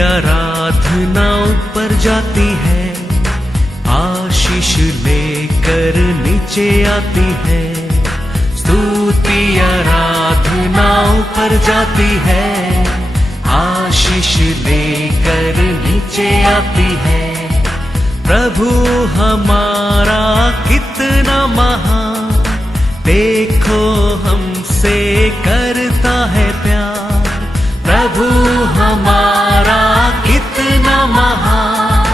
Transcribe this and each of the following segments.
आराधना ऊपर जाती है, आशीष लेकर नीचे आती है। स्तुति आराधना ऊपर जाती है, आशीष लेकर नीचे आती है। प्रभु हमारा कितना महान, देखो हमसे करता है प्यार। प्रभु हमारा कितना महान,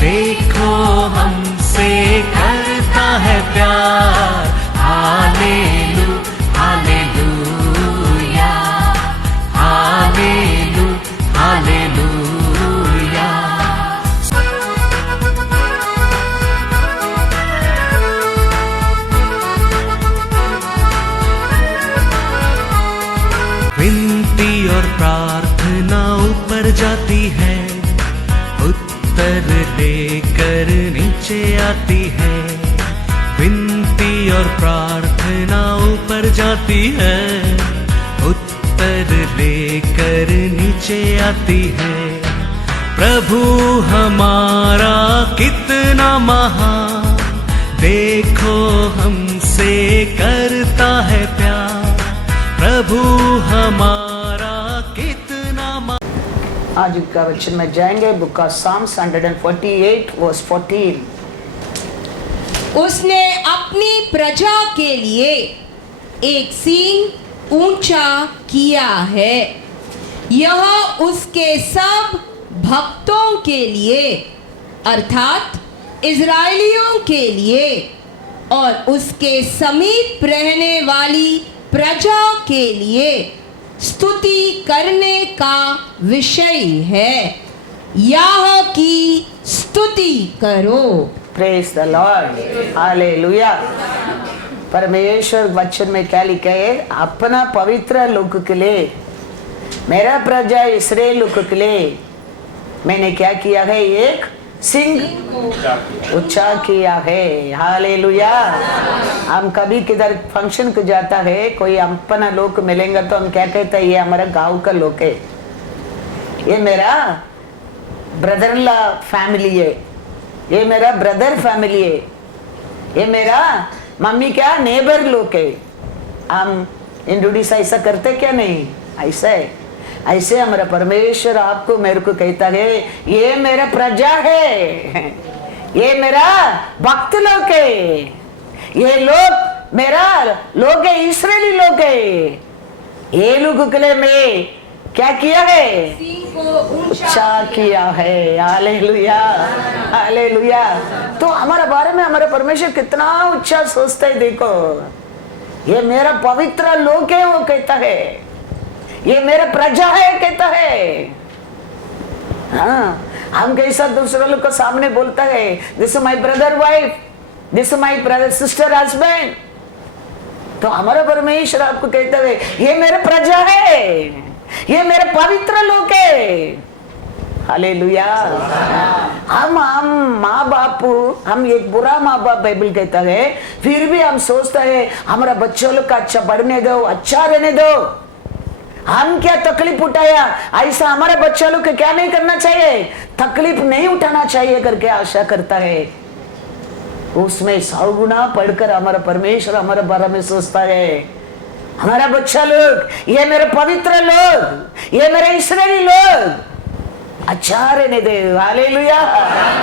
देखो हमसे करता है प्यार। हालेलू हालेलूया, हालेलू हालेलूया। विनती और प्रार्थना ऊपर जाती है, उत्तर लेकर नीचे आती है। विनती और प्रार्थना ऊपर जाती है, उत्तर लेकर नीचे आती है। प्रभु हमारा कितना महान, देखो हमसे करता है प्यार। प्रभु हमारा कितना महान। आज का वचन में जाएंगे बुक ऑफ साम्स 148 वर्स 14। उसने अपनी प्रजा के लिए एक सींग ऊंचा किया है, यह उसके सब भक्तों के लिए अर्थात इज़राइलियों के लिए और उसके समीप रहने वाली प्रजा के लिए स्तुति करने का विषय है। याह की स्तुति करो। Praise the Lord, hallelujah. परमेश्वर वचन में क्या लिखा है? अपना पवित्र लोक के लिए, मेरा प्रजा इस्राएल लोक के लिए मैंने क्या किया है? एक सिंह ऊंचा किया है। हालेलुया। हम कभी किधर फंक्शन को जाता है, कोई अपना लोग मिलेंगे तो हम क्या कहते हैं? ये हमारा गांव का लोग है, ये मेरा ब्रदर ला फैमिली है, ये मेरा ब्रदर फैमिली है, ये मेरा मम्मी क्या नेबर लोग है। हम इंट्रोड्यूस ऐसा करते क्या? नहीं, ऐसा है। ऐसे हमारा परमेश्वर आपको मेरे को कहता है, ये मेरा प्रजा है, ये मेरा भक्त लोग है, ये लोग मेरा लोग है, इस्राएली लोग है। ये लोगों के लिए मैं क्या किया है? ऊंचा किया है। Hallelujah hallelujah. तो हमारे बारे में हमारा परमेश्वर कितना ऊंचा सोचता है। देखो, ये मेरा पवित्र लोग है, वो कहता है, ये मेरा प्रजा है कहता है। हाँ, हम कैसा दूसरे लोग को सामने बोलता है, this is my brother wife, this is my brother sister husband. तो हमारा परमेश्वर आपको कहता है, ये मेरा प्रजा है, ये मेरे पवित्र लोग है। हालेलुया। हम माँ बाप, हम एक बुरा माँ बाप बाइबल कहता है, फिर भी हम सोचता है हमारा बच्चों लोग का अच्छा पढ़ने दो, अच्छा रहने दो। हम क्या तकलीफ उठाया? ऐसा हमारे बच्चा लोग को क्या नहीं करना चाहिए? तकलीफ नहीं उठाना चाहिए करके आशा करता है। उसमें 100 गुना पढ़कर हमारा परमेश्वर हमारे बारे में सोचता है, हमारा बच्चा लोग, ये मेरे पवित्र लोग, ये मेरे इस्राएली लोग अच्छा रहने दे। Hallelujah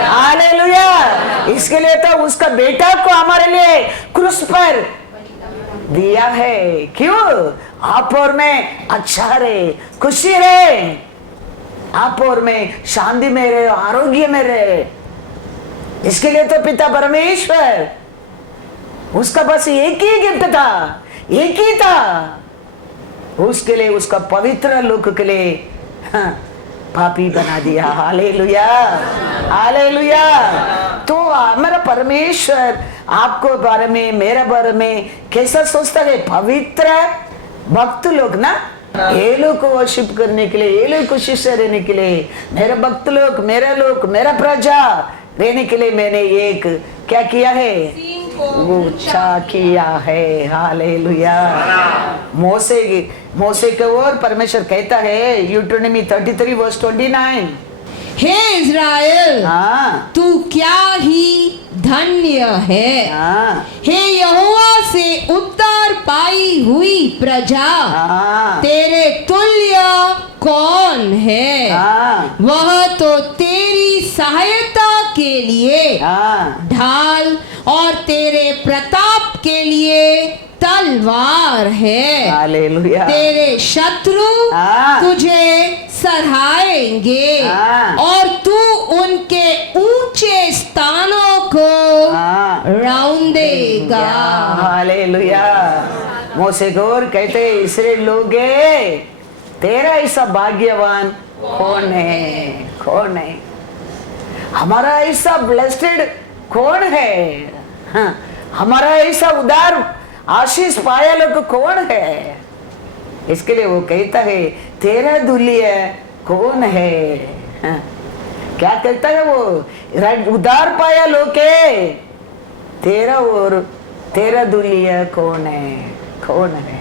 hallelujah. इसके लिए तो उसका बेटा को हमारे लिए क्रूस पर दिया है। क्यों? आप और मैं अच्छा रहे, खुशी रहे, आप और मैं शांति में रहे, आरोग्य में रहे। इसके लिए तो पिता परमेश्वर, उसका बस एक ही गिफ्ट था, एक ही था। उसके लिए, उसका पवित्र लोक के लिए पापी बना दिया। Hallelujah hallelujah. तो हमारा परमेश्वर आपको बारे में, मेरे बारे में कैसा सोचता है? पवित्र भक्त लोग ना, ये लोग को वर्शिप करने के लिए, ये लोग खुशी से रहने के लिए, मेरे भक्त लोग, मेरा प्रजा रहने के लिए मैंने एक क्या किया है? को ऊंचा किया है। हालेलुया। मोसे के और परमेश्वर कहता है यूट्रोनॉमी 33 वर्स 29, हे इज़राइल, हाँ तू क्या ही धन्य है। हाँ हे यहोवा से उत्तर पाई हुई प्रजा, हाँ तेरे तुल्य कौन है। हाँ वह तो तेरी सहायता के लिए हाँ ढाल और तेरे प्रताप के लिए तलवार है। हालेलुया। तेरे शत्रु हाँ। तुझे सराहेंगे हाँ। और तू उनके ऊंचे स्थानों को हाँ। रौंदेगा। हालेलुया। मोसे को और कहते इस्राएल लोगे, तेरा ऐसा भाग्यवान कौन है? कौन है? हमारा ऐसा ब्लेस्ड कौन है? हाँ, हमारा ऐसा उदार आशीष पाया लोग कौन है? इसके लिए वो कहता है तेरा दुल्य कौन है? हाँ, क्या कहता है वो? उदार पाया लोग के तेरा और तेरा दुल्य कौन है? कौन है?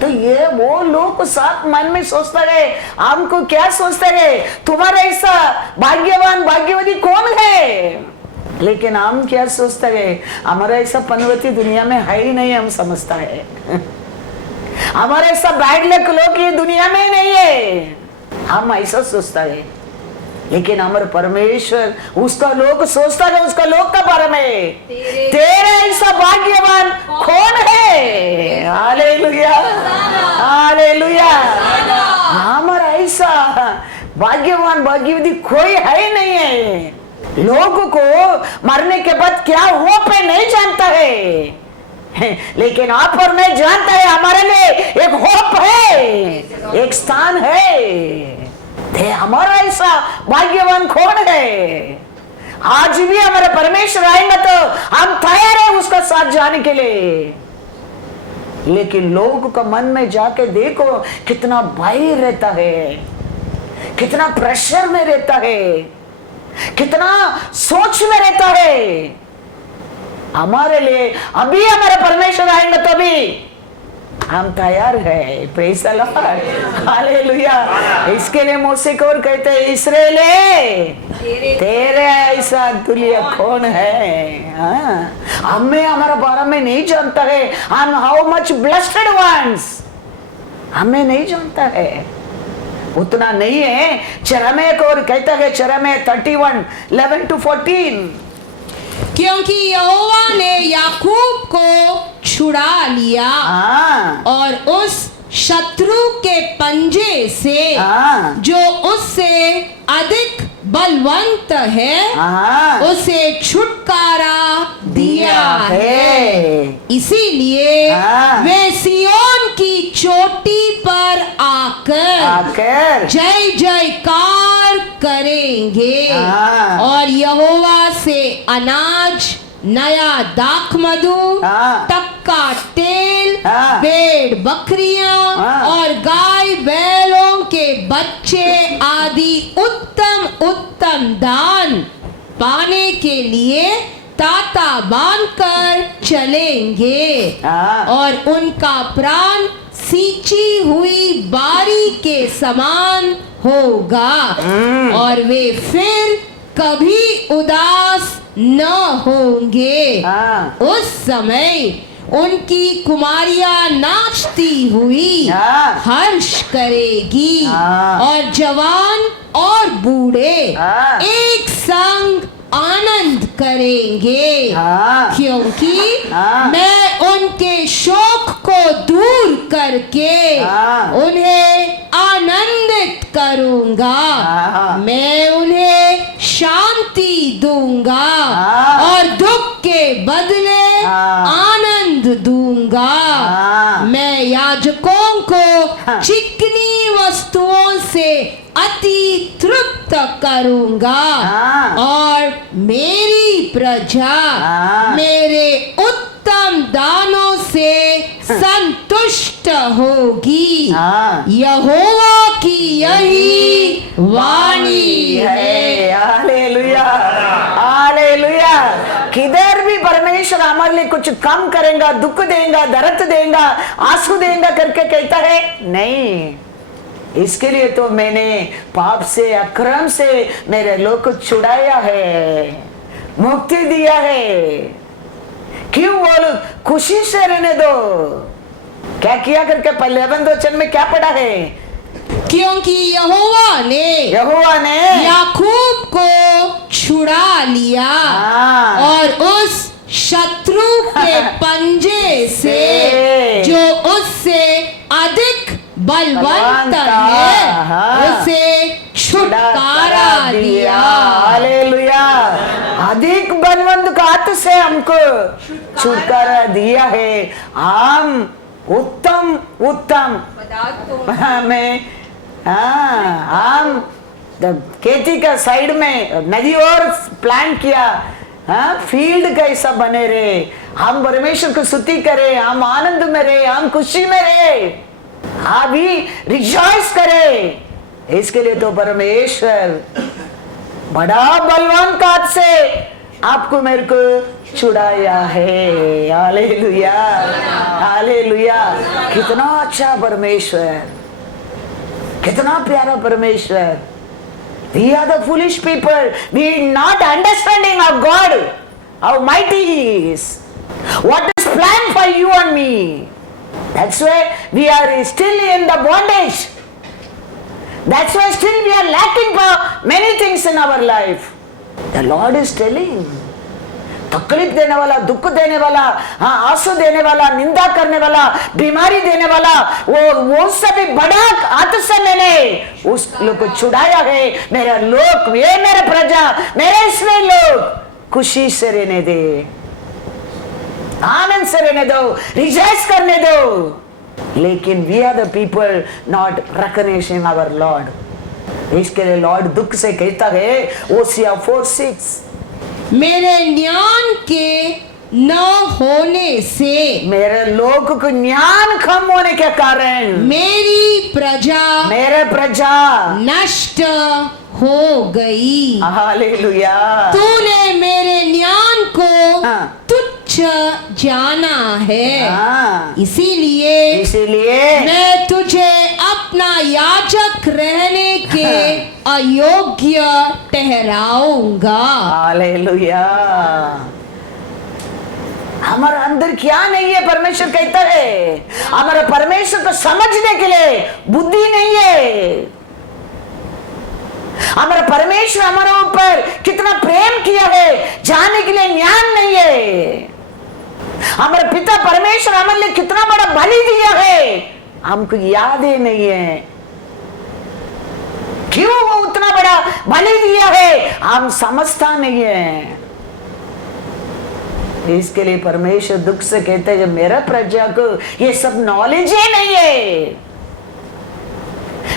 तो ये वो लोग साथ मन में सोचता है, हमको क्या सोचता है? तुम्हारा ऐसा भाग्यवान भाग्यवती कौन है? लेकिन हम क्या सोचते हैं? हमारा ऐसा पनवती दुनिया में है ही नहीं, हम समझता है। हमारा ऐसा बैड लक लोग ये दुनिया में नहीं है, हम ऐसा सोचता है। लेकिन हमारे परमेश्वर उसका लोग सोचता है, उसका लोग का बारे में तेरा ऐसा भाग्यवान कौन है? हालेलुया। हालेलुया। हमारा ऐसा भाग्यवान भाग्यवती कोई है नहीं है। लोगों को मरने के बाद क्या होप है नहीं जानता है, लेकिन आप और मैं जानता है हमारे लिए एक होप है, एक स्थान है। हमारा ऐसा भाग्यवान कौन है? आज भी हमारे परमेश्वर आएंगे तो हम तैयार है उसका साथ जाने के लिए। लेकिन लोगों का मन में जाके देखो कितना भय रहता है, कितना प्रेशर में रहता है, कितना सोच में रहता है। हमारे लिए अभी हमारे परमेश्वर आएंगे तो भी हम तैयार है। Praise the Lord. हालेलुया। इसके लिए मोसे को और कहते हैं इस्राएल तेरे ऐसा तुल्य कौन है? हाँ, हमें हमारा बारे में नहीं जानता है, हम हाउ मच ब्लेस्ड वंस, हमें नहीं जानता है, उतना नहीं है। चरमे को और कहता है चरमे 31 11 to 14, क्योंकि यहोवा ने याकूब को छुड़ा लिया हाँ और उस शत्रु के पंजे से हाँ जो उससे अधिक बलवंत है, हाँ उसे छुटकारा दिया है। इसीलिए हाँ। वे सियोन की चोटी पर आकर जय जयकार करेंगे हाँ। और यहोवा से अनाज, नया दाखमधु, हाँ। टक्का तेल, हाँ। भेड़ बकरियां हाँ। और गाय बैलों के बच्चे आदि उत्तम उत्तम दान पाने के लिए ताता बांधकर चलेंगे हाँ। और उनका प्राण सींची हुई बारी के समान होगा और वे फिर कभी उदास न होंगे। हाँ। उस समय उनकी कुमारियां नाचती हुई हाँ। हर्ष करेगी हाँ। और जवान और बूढ़े हाँ। एक संग आनंद करेंगे हाँ। क्योंकि हाँ। मैं उनके शोक को दूर करके हाँ। उन्हें आनंदित करूंगा। हाँ। मैं उन्हें शांति दूंगा हाँ। और दुख के बदले हाँ। आनंद दूंगा। हाँ। मैं याजकों को हाँ। चिकनी वस्तुओं से अति तृप्त करूंगा हाँ। और मेरी प्रजा हाँ। मेरे उत्तम दानों से संतुष्ट होगी। हाँ। यहोवा की यही वाणी है। हालेलुया। हालेलुया। किधर भी परमेश्वर हमारे लिए कुछ कम करेगा, दुख देगा, दर्द देगा, आंसू देगा करके कहता है नहीं। इसके लिए तो मैंने पाप से, अक्रम से मेरे लोग को छुड़ाया है, मुक्ति दिया है। क्यों बोलो? खुशी से रहने दो। क्या किया करके 11 वचन में क्या पढ़ा है? क्योंकि यहोवा ने याकूब को छुड़ा लिया हाँ। और उस शत्रु के पंजे से जो उससे अधिक बलवंत है हाँ। उसे छुटकारा दिया। हालेलुया। अधिक बलवंत का हाथ से हमको छुटकारा दिया है। हम उत्तम हमें हम खेती का साइड में नदी और प्लान किया, फील्ड कैसा बने रहे, हम परमेश्वर को स्तुति करें, हम आनंद में रहे, हम खुशी में रहे, अभी रिजॉइस करें। इसके लिए तो परमेश्वर बड़ा बलवान का हाथ से आपको मेरे को छुड़ाया है। Hallelujah, hallelujah. कितना अच्छा परमेश्वर, कितना प्यारा परमेश्वर। We are the foolish people. We are not understanding of God, how mighty He is. What is planned for you and me? That's why we are still in the bondage. That's why still we are lacking for many things in our life. The Lord is telling. तकलीफ देने वाला, दुख देने वाला, हाँ आंसू देने वाला, निंदा करने वाला, बीमारी देने वाला, वो सभी बड़ा हाथ से मैंने उस लोग को छुड़ाया है। मेरा लोग, ये मेरा प्रजा, मेरे इसराइल लोग खुशी से रहने दे, आनंद से रहने दो, रिजॉइस करने दो। लेकिन we are the people not recognizing our Lord। इसके लिए लॉर्ड दुख से कहता है ओसिया 4:6, मेरे ज्ञान के न होने से, मेरे लोग को ज्ञान कम होने के कारण मेरी प्रजा नष्ट हो गई। हालेलुया। तूने मेरे ज्ञान को हाँ। तुच्छ जाना है, हाँ। इसीलिए मैं तुझे अपना याजक रहने के अयोग्य ठहराऊंगा। हालेलुया। हमारा अंदर क्या नहीं है? परमेश्वर कहता है हमारा परमेश्वर को समझने के लिए बुद्धि नहीं है। हमारा परमेश्वर हमारे ऊपर कितना प्रेम किया है जानने के लिए ज्ञान नहीं है। हमारे पिता परमेश्वर हमारे लिए कितना बड़ा बलि दिया है हमको याद ही नहीं है। क्यों वो उतना बड़ा बलि दिया है हम समझता नहीं है। इसके लिए परमेश्वर दुख से कहते हैं जब मेरा प्रजा को ये सब नॉलेज ही नहीं है,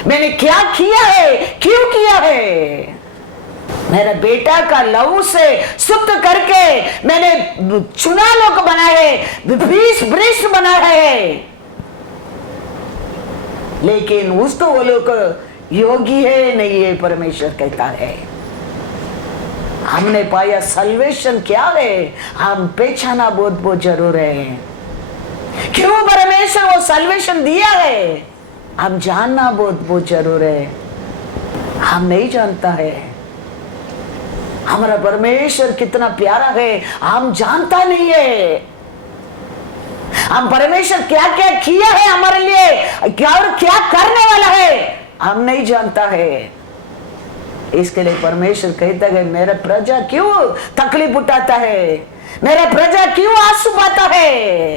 मैंने क्या किया है, क्यों किया है। मेरा बेटा का लहू से शुद्ध करके मैंने चुना लोग बनाए, 20 वृक्ष बनाए हैं, लेकिन उसको वो लोग योगी है नहीं है। परमेश्वर कहता है हमने पाया सल्वेशन क्या है, हम पहचाना बहुत जरूर है। क्यों परमेश्वर वो सल्वेशन दिया है हम जानना बहुत जरूर है। हम नहीं जानता है हमारा परमेश्वर कितना प्यारा है, हम जानता नहीं है। हम परमेश्वर क्या क्या किया है हमारे लिए, क्या और क्या करने वाला है हम नहीं जानता है। इसके लिए परमेश्वर कहता है मेरा प्रजा क्यों तकलीफ उठाता है, मेरा प्रजा क्यों आंसू पाता है।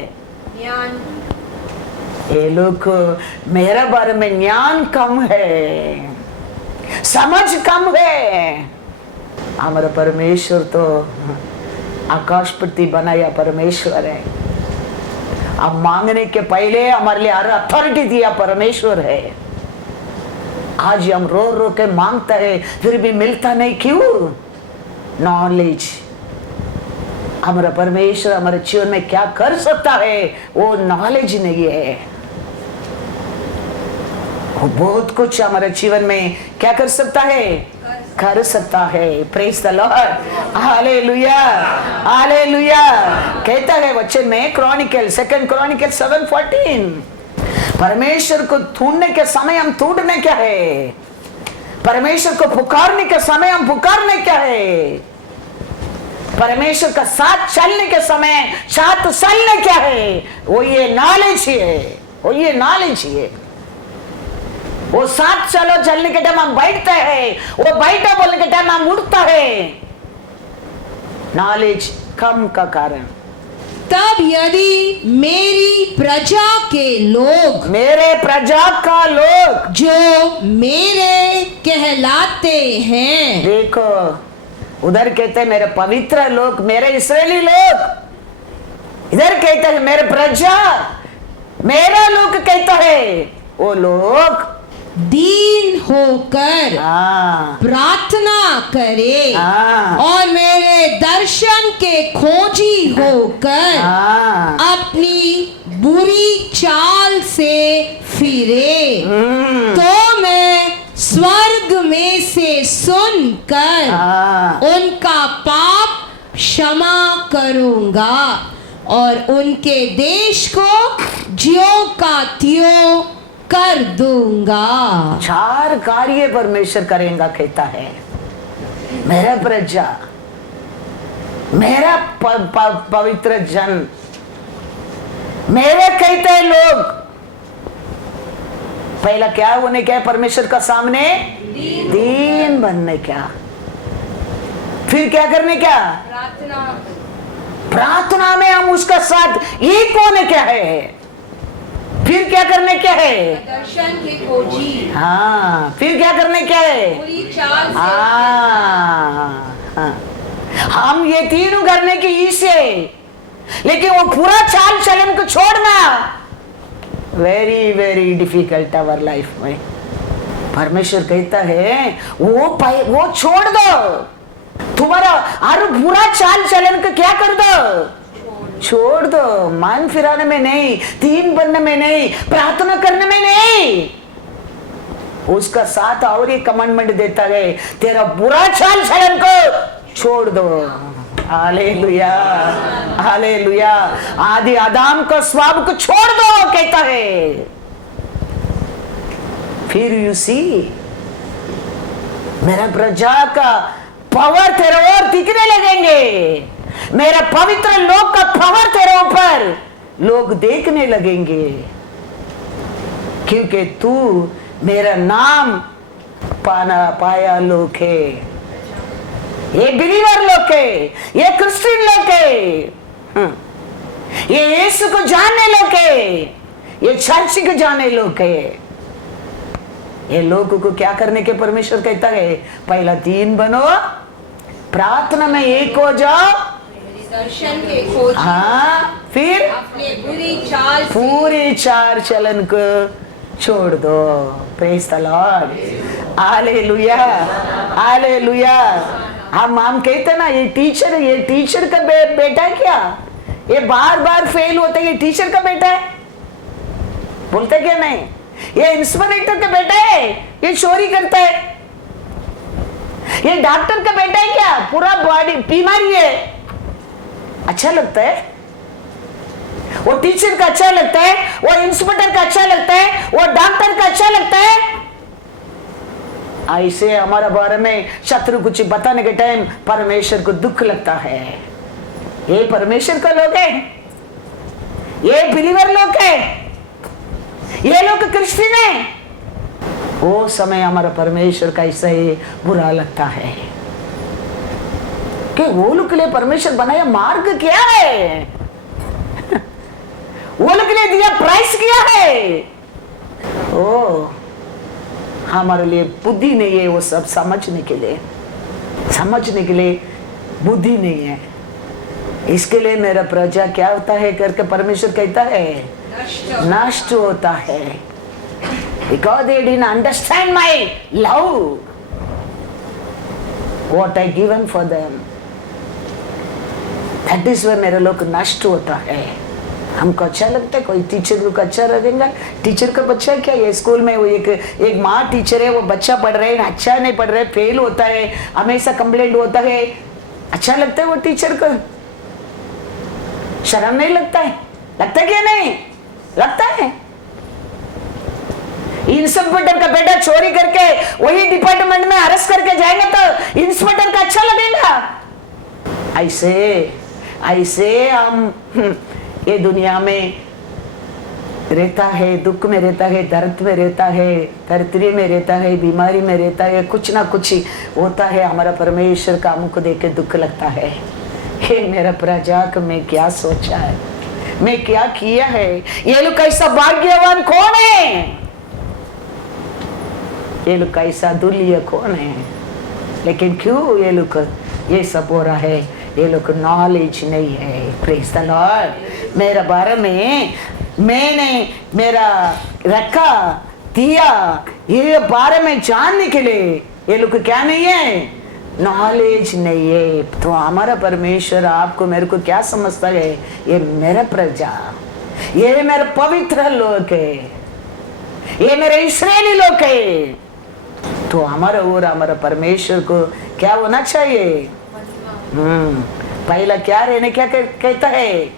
ये लोग मेरे बारे में ज्ञान कम है, समझ कम है। हमारा परमेश्वर तो आकाश पृथ्वी बनाया परमेश्वर है। अब मांगने के पहले हमारे लिए हर अथॉरिटी दिया परमेश्वर है। आज हम रो के मांगता है फिर भी मिलता नहीं, क्यों? नॉलेज। हमारा परमेश्वर हमारे जीवन में क्या कर सकता है वो नॉलेज नहीं है। वो बहुत कुछ हमारे जीवन में क्या कर सकता है, कर सकता है। Praise the Lord, hallelujah, hallelujah. कहता है वचन में क्रॉनिकल, 2 क्रॉनिकल 7:14, परमेश्वर को ढूंढने के समय हम ढूंढने क्या है, परमेश्वर को पुकारने के समय हम पुकारने क्या है, परमेश्वर का साथ चलने के समय साथ चलने क्या है, वो ये नॉलेज है, वो ये नॉलेज है। वो साथ चलो चलने के टाइम हम बैठते हैं, वो बैठो बोलने के टाइम हम उठता है, नॉलेज कम का कारण। तब यदि मेरी प्रजा के लोग, मेरे प्रजा का लोग जो मेरे कहलाते हैं, देखो उधर कहते हैं मेरे पवित्र लोग, मेरे इस्राएली लोग, इधर कहते हैं मेरे प्रजा, मेरा लोग कहता है, वो लोग दीन होकर प्रार्थना करे और मेरे दर्शन के खोजी होकर अपनी बुरी चाल से फिरे, तो मैं स्वर्ग में से सुनकर उनका पाप क्षमा करूंगा और उनके देश को ज्यों का त्यों कर दूंगा। 4 कार्य परमेश्वर करेगा कहता है, मेरा प्रजा, मेरा पवित्र जन, मेरे कहते हैं लोग, पहला क्या होने क्या है, परमेश्वर का सामने दीन बनने क्या, फिर क्या करने क्या, प्रार्थना में हम उसका साथ एक होने क्या है, फिर क्या करने क्या है, दर्शन के खोजी, हाँ, फिर क्या करने क्या है, पूरी चाल से हम ये तीनों करने की इसे, लेकिन वो पूरा चाल चलन को छोड़ना very very difficult our life में। परमेश्वर कहता है वो छोड़ दो, तुम्हारा और बुरा चाल चलन को क्या कर दो, छोड़ दो। मन फिराने में नहीं, दीन बनने में नहीं, प्रार्थना करने में नहीं, उसका साथ और ये कमांडमेंट देता है, तेरा बुरा चाल चलन को छोड़ दो। Hallelujah, hallelujah. आदि आदम का स्वभाव को छोड़ दो कहता है, फिर यू सी मेरा प्रजा का पावर तेरे ओर दिखने लगेंगे, मेरा पवित्र लोक का पावर तेरे ऊपर लोग देखने लगेंगे, क्योंकि तू मेरा नाम पाया लोग है, ये बिलीवर लोग है, ये क्रिश्चियन लोग है, ये यीशु को जानने लोग है, ये चर्च को जानने लोग है। ये लोगों को क्या करने के परमेश्वर कहता है, पहला दीन बनो, प्रार्थना में एक हो जाओ, दर्शन के खोजी, हाँ, फिर अपने पूरी चाल चलन को छोड़ दो। Praise the Lord, hallelujah, hallelujah. हम कहते ना ये टीचर का बेटा है क्या, ये बार बार फेल होता है, ये टीचर का बेटा है, बोलते क्या नहीं, ये इंस्पेक्टर का बेटा है, ये चोरी करता है, ये डॉक्टर का बेटा है क्या, पूरा बॉडी बीमारी है, अच्छा लगता है, वो टीचर का अच्छा लगता है, वो इंस्पेक्टर का अच्छा लगता है, वो डॉक्टर का अच्छा लगता है। ऐसे हमारे बारे में शत्रु कुछ बताने के टाइम परमेश्वर को दुख लगता है, ये परमेश्वर का लोग है, ये बिलीवर लोग है, ये लोग क्रिश्चियन है, वो समय हमारा परमेश्वर का ऐसा ही बुरा लगता है कि वो लोग के लिए परमेश्वर बनाया मार्ग क्या है, वो लोग के लिए दिया प्राइस क्या है, ओ हमारे लिए बुद्धि नहीं है वो सब समझने के लिए बुद्धि नहीं है। इसके लिए मेरा प्रजा क्या होता है करके परमेश्वर कहता है, नष्ट होता है, because they didn't understand my love, what I given for them, that is why मेरे लोग नष्ट होता है। हमको अच्छा लगता है, कोई टीचर को अच्छा लगेगा। टीचर का बच्चा क्या, ये स्कूल में वो एक माँ टीचर है, वो बच्चा पढ़ रहे हैं, अच्छा नहीं पढ़ रहे, फेल होता है, हमेशा कंप्लेंट होता है, अच्छा लगता है वो टीचर को? शर्म नहीं लगता है? लगता है क्या नहीं लगता है? इंस्पेक्टर का बेटा चोरी करके वही डिपार्टमेंट में अरेस्ट करके जाएंगे तो इंस्पेक्टर का अच्छा लगेगा? ऐसे हम ये दुनिया में रहता है, दुख में रहता है, दर्द में रहता है, दरिद्री में रहता है, बीमारी में रहता है, कुछ ना कुछ होता है। हमारा परमेश्वर का मुख देख के दुख लगता है, हे मेरा प्रजा को मैं क्या सोचा है, मैं क्या किया है, ये लोग कैसा भाग्यवान कौन है, ये लोग कैसा दुल्य कौन है। लेकिन क्यों ये लोग ये सब हो रहा है? ये लोग नॉलेज नहीं है। Praise the Lord. मेरा बारे में मैंने मेरा रखा दिया, ये बारे में जानने के लिए ये लोग क्या नहीं है? नॉलेज नहीं है। तो हमारा परमेश्वर आपको मेरे को क्या समझता है? ये मेरा प्रजा, ये मेरा पवित्र लोग है, ये मेरे इस्राएली लोग है। तो हमारा और हमारा परमेश्वर को क्या होना चाहिए? पहला क्या रहने क्या कहता है?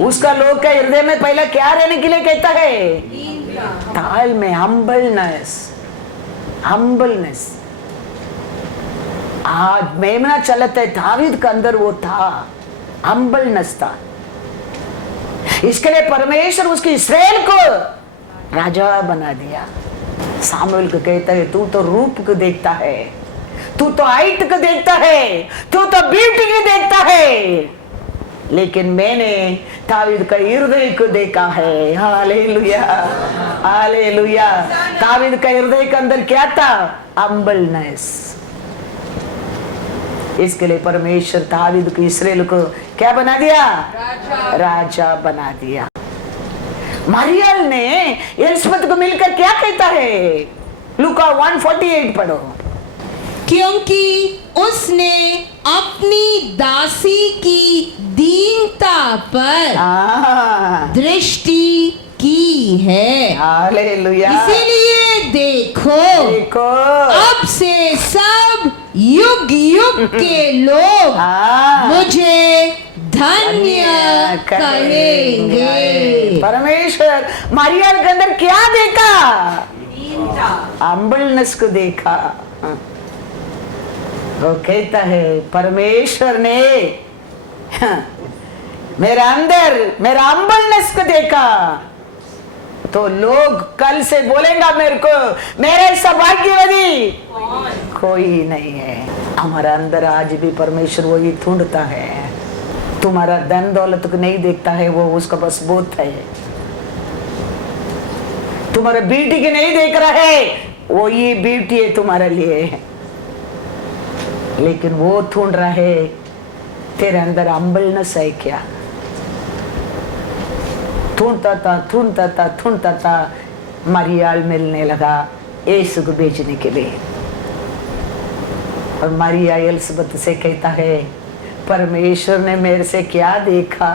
उसका लोग का हृदय में पहला क्या रहने के लिए कहता है? ताल में हम्बलनेस। आज मेमना चलता है, दावीद का अंदर वो था, हम्बलनेस था। इसके लिए परमेश्वर उसकी इस्राएल को राजा बना दिया। सामुएल को कहता है, तू तो रूप को देखता है, तू तो हाइट को देखता है, तू तो ब्यूटी को देखता है, लेकिन मैंने दावीद का हृदय को देखा है। Hallelujah, hallelujah. दावीद का हृदय के अंदर क्या था? हम्बलनेस। इसके लिए परमेश्वर दावीद को, इस्राएल को क्या बना दिया? राजा बना दिया। मरियल ने एलिसबेथ को मिलकर क्या कहता है? लूका 1:48 पढ़ो। क्योंकि उसने अपनी दासी की दीनता पर दृष्टि की है। हालेलुया। इसीलिए देखो अब से सब युग युग के लोग मुझे धन्य कहेंगे। परमेश्वर मरियल के अंदर क्या देखा? हम्बलनेस को देखा। वो कहता है परमेश्वर ने मेरा अंदर मेरा हम्बलनेस को देखा, तो लोग कल से बोलेगा मेरे को, मेरे सौभाग्यवती कोई नहीं है। हमारा अंदर आज भी परमेश्वर वही ढूंढता है। तुम्हारा धन दौलत को नहीं देखता है, वो उसका बस बोध है। तुम्हारा ब्यूटी के नहीं देख रहा है, वो ये ब्यूटी है तुम्हारे लिए, लेकिन वो ढूंढ रहा है तेरे अंदर हम्बलनेस है क्या? ढूंढता था मरियल मिलने लगा यीशु को बेचने के लिए। और मरिया एलिसबेथ से कहता है, परमेश्वर ने मेरे से क्या देखा?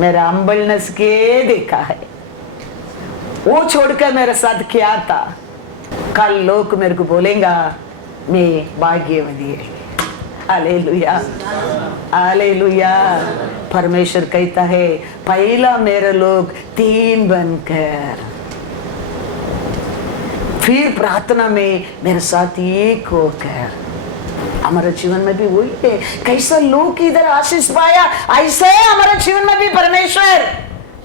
मेरा हम्बलनेस के देखा है। वो छोड़कर मेरे साथ क्या था? कल लोग मेरे को बोलेगा मैं भाग्यवती है। Hallelujah, hallelujah. परमेश्वर कहता है पहला मेरे लोग 3 बनकर, फिर प्रार्थना में मेरे साथ एक होकर। हमारे जीवन में भी वही है। कैसा लोग इधर आशीष पाया, ऐसे हमारे जीवन में भी परमेश्वर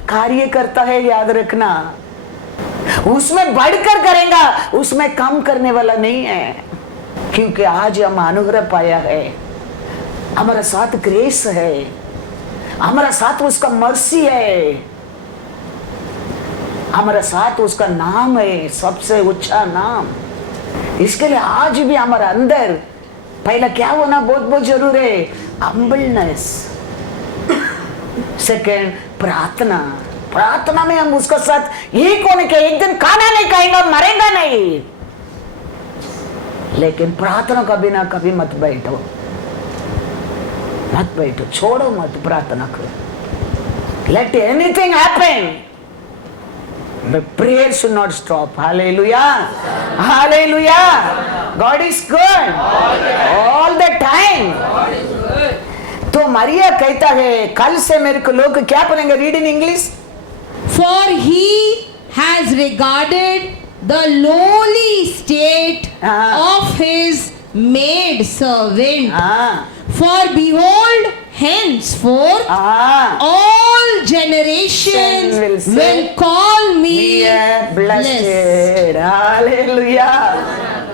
कार्य करता है। याद रखना, उसमें बढ़कर करेगा, उसमें कम करने वाला नहीं है। क्योंकि आज हम अनुग्रह पाया है, हमारा साथ ग्रेस है, हमारा साथ उसका मर्सी है, हमारा साथ उसका नाम है, सबसे ऊंचा नाम। इसके लिए आज भी हमारा अंदर पहला क्या होना बहुत बहुत जरूरी है? हम्बलनेस। सेकंड प्रार्थना। प्रार्थना में हम उसका साथ एक होने के, एक दिन खाना नहीं खाएंगे, मरेगा नहीं, लेकिन प्रार्थना का बिना कभी मत बैठो, छोड़ो मत प्रार्थना को। Let anything happen, the prayer should not stop. Hallelujah. Hallelujah. God is good all the time. तो मरिया कहता है कल से मेरे को लोग क्या पढ़ेंगे? Read in English. For he has regarded the lowly state of his maid servant. For behold, henceforth all generations will call me blessed. Hallelujah.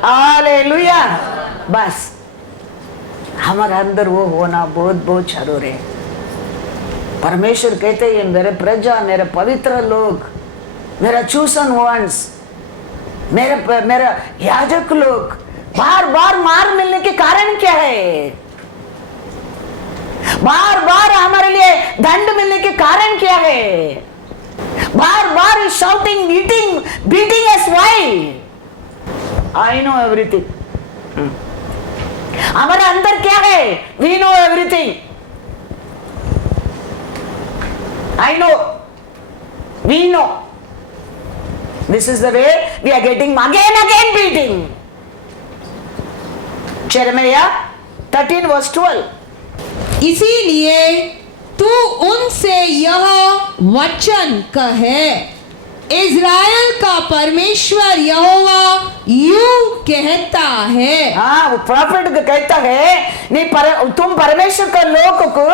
Hallelujah. बस हमारे अंदर वो होना बहुत बहुत जरूरी है. परमेश्वर कहते हैं मेरे प्रजा, मेरे पवित्र लोग, मेरा चूसन वंश, मेरा याजक लोग बार बार मार मिलने के कारण क्या है? बार बार हमारे लिए दंड मिलने के कारण क्या है? बार बार shouting, eating, beating us. Why? I know everything. हमारे अंदर क्या है? We know everything. I know. We know. This is the way we are getting again beating. Jeremiah 13 verse 12. इसीलिए तू उनसे यह वचन कहे, इज़राइल का परमेश्वर यहोवा यूं कहता है. वो प्रॉफिट कहता है नहीं, तुम परमेश्वर के लोगों को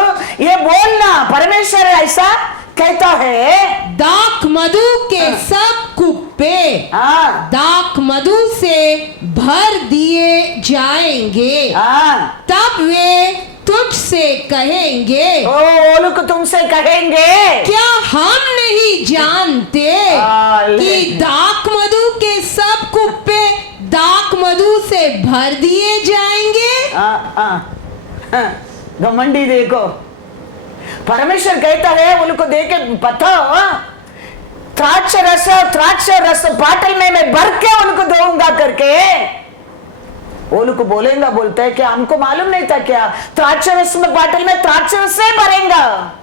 ये बोलना, परमेश्वर ऐसा कहता है, दाख मधु के सब कुप्पे दाख मधु से भर दिए जाएंगे. तब वे तुझसे कहेंगे, वो लोग तुमसे कहेंगे, क्या हम नहीं जानते कि दाख मधु के सब कुप्पे दाख मधु से भर दिए जाएंगे. घमंडी देखो, परमेश्वर कहता है वो लोग को देखे पता द्राक्ष रस बाटल में मैं भर के उनको दूंगा करके. वो लोग को बोलेगा, बोलते हैं क्या हमको मालूम नहीं था क्या द्राक्ष रस में बाटल में द्राक्ष रस से भरेगा?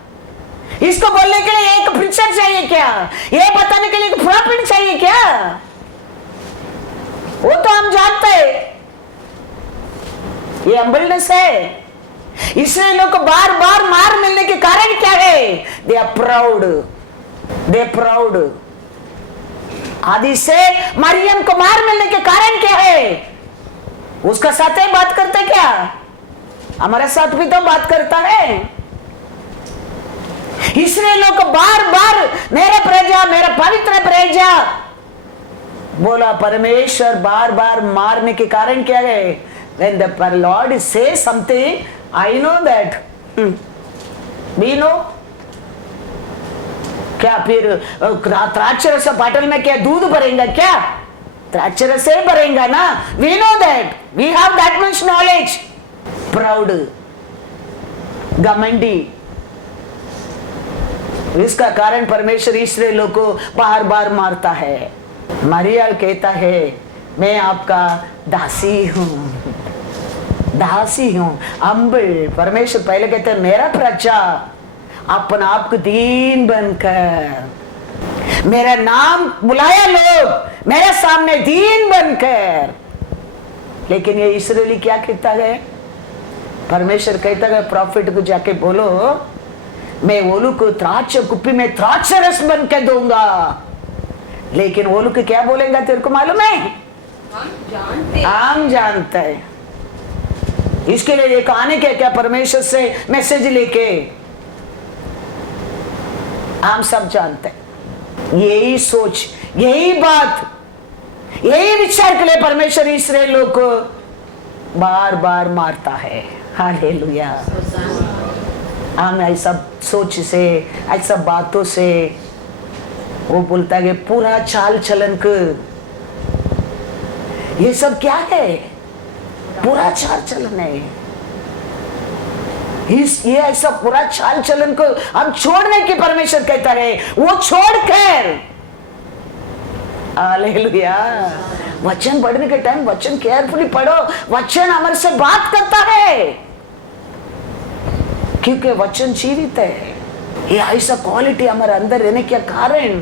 इसको बोलने के लिए एक प्रीचर चाहिए क्या? ये बताने के लिए एक प्रॉफिट चाहिए क्या? वो तो हम जानते हैं ये हम्बलनेस है. इसलिए लोग को बार बार मार मिलने के कारण क्या है? They are proud. They proud. आदि से मरियम को मार मिलने के कारण क्या है? उसका साथ ही बात करते क्या? हमारे साथ भी तो बात करता है. इसलिए लोग बार बार मेरे प्रजा, मेरा पवित्र प्रजा बोला. परमेश्वर बार बार मारने के कारण क्या है? When the Lord says something, I know that. We know. क्या फिर द्राक्ष रस बाटल में क्या दूध भरेगा क्या? द्राक्ष रस से भरेगा ना. We know that. We have that much knowledge. Proud. घमंडी. इसका कारण परमेश्वर इस्राएलियों को बार बार मारता है. मरियम कहता है मैं आपका दासी हूं, दासी हूं. अम्बल परमेश्वर पहले कहते हैं मेरा प्रजा अपना आपको दीन बनकर, मेरा नाम बुलाया लोग मेरे सामने दीन बनकर. लेकिन ये इस्राएली क्या कहता है? परमेश्वर कहता है प्रॉफिट को जाके बोलो मैं वो लोग को द्राक्ष कुप्पी में द्राक्ष रस बन के दूंगा. लेकिन वो लोग क्या बोलेंगे तेरे को मालूम है? हम जानते हैं. इसके लिए एक आने के क्या परमेश्वर से मैसेज लेके हम सब जानते हैं. यही सोच, यही बात, यही विचार के लिए परमेश्वर इस्राएलियों को बार बार मारता है. हालेलुया. हम ऐसा सोच से, ऐसा बातों से वो बोलता है पूरा चाल चलन को, ये सब क्या है? पूरा चाल चलन है. ये ऐसा पूरा चाल चलन को हम छोड़ने की परमेश्वर कहता है. वो छोड़कर हालेलुया. वचन पढ़ने के टाइम वचन केयरफुली पढ़ो. वचन हमारे से बात करता है क्योंकि वचन जीवित है. ये ऐसा क्वालिटी हमारे अंदर रहने के कारण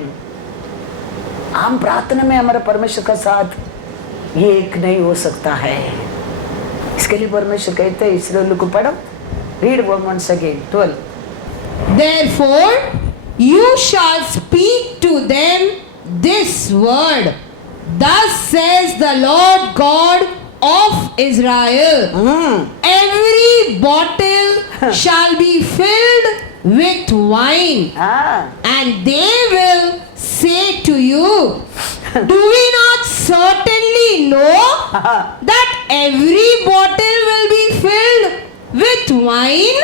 हम प्रार्थना में हमारे परमेश्वर का साथ ये एक नहीं हो सकता है। इसके लिए परमेश्वर कहते हैं इस्राएल को पढ़ो, read once again 12. Therefore you shall speak to them this word. Thus says the Lord God of Israel. Every bottle shall be filled with wine, and they will say to you, do we not certainly know that every bottle will be filled with wine?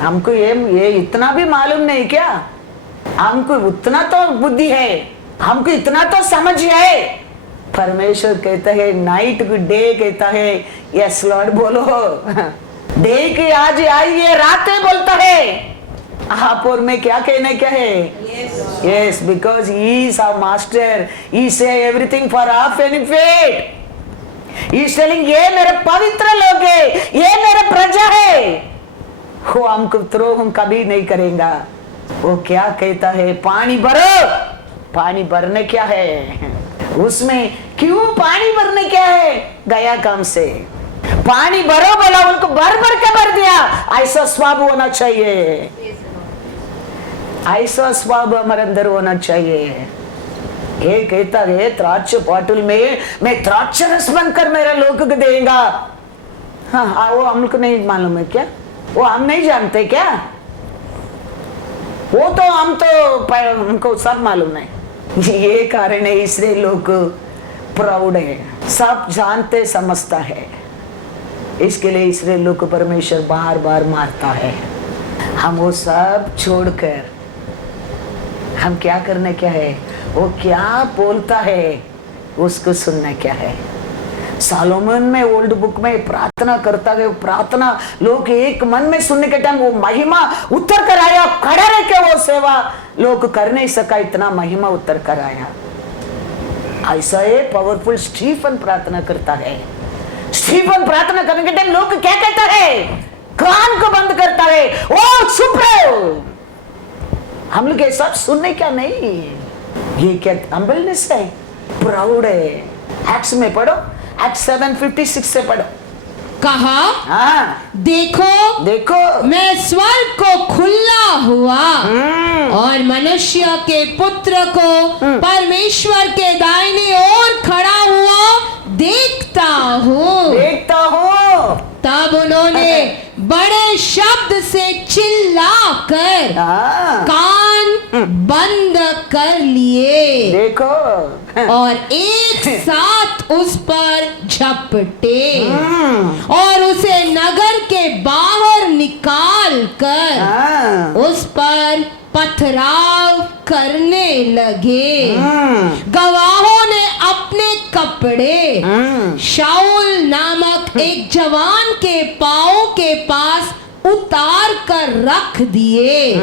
हमको ये इतना भी मालूम नहीं क्या? हमको उतना तो बुद्धि है, हमको इतना तो समझ है। परमेश्वर कहता है नाइट को डे कहता है, यस लॉर्ड बोलो। डे की आज आई ये रात है बोलता है। आप और मैं क्या कहने क्या है? Yes, because he is our master, he says everything for our benefit. He is telling ये मेरे पवित्र लोग है, ये मेरे प्रजा है, वो हमको द्रोह कभी नहीं करेगा। वो क्या कहता है? पानी भरो। पानी भरने क्या है उसमें? क्यों पानी भरने क्या है? गया काम से पानी भरो बोला, उनको भर भर के भर दिया। ऐसा स्वभाव होना चाहिए, ऐसा स्वभाव हमारे अंदर होना चाहिए। ये कहता है द्राक्ष बॉटल में मैं द्राक्ष रस बनकर मेरे लोग को देगा। हाँ, वो हमको नहीं मालूम है क्या? वो हम नहीं जानते क्या? वो तो हमको सब मालूम है। ये कारण है इसलिए लोग प्राउड है, सब जानते समझता है। इसके लिए इसलिए लोग परमेश्वर बार बार मारता है। हम वो सब छोड़कर हम क्या करने क्या है? वो क्या बोलता है उसको सुनना क्या है? सालोमन में ओल्ड बुक में प्रार्थना करता है, प्रार्थना लोग एक मन में सुनने के टाइम वो महिमा उतर कर आया। खड़ा रह के वो सेवा लोग कर नहीं सका, इतना महिमा उतर कर आया। ऐसा है पावरफुल स्टीफन प्रार्थना करता है। स्टीफन प्रार्थना करने के टाइम लोग क्या कहता है? कान को बंद करता है, ओ चुप रहो। हम लोग ये सब सुनने क्या नहीं? ये क्या हम्बलनेस है? प्राउड है। एक्ट्स में पढ़ो, एक्ट 7:56 से पढ़ो। कहा, हाँ, देखो देखो मैं स्वर्ग को खुला हुआ और मनुष्य के पुत्र को परमेश्वर के दाहिने ओर खड़ा हुआ देखता हूँ। देखता हूँ। तब उन्होंने बड़े शब्द से चिल्लाकर कान बंद कर लिए। देखो और एक साथ उस पर झपटे और उसे नगर के बाहर निकाल कर उस पर पथराव करने लगे। गवाहों ने अपने कपड़े शाऊल नामक एक जवान के पांव के पास उतार कर रख दिए।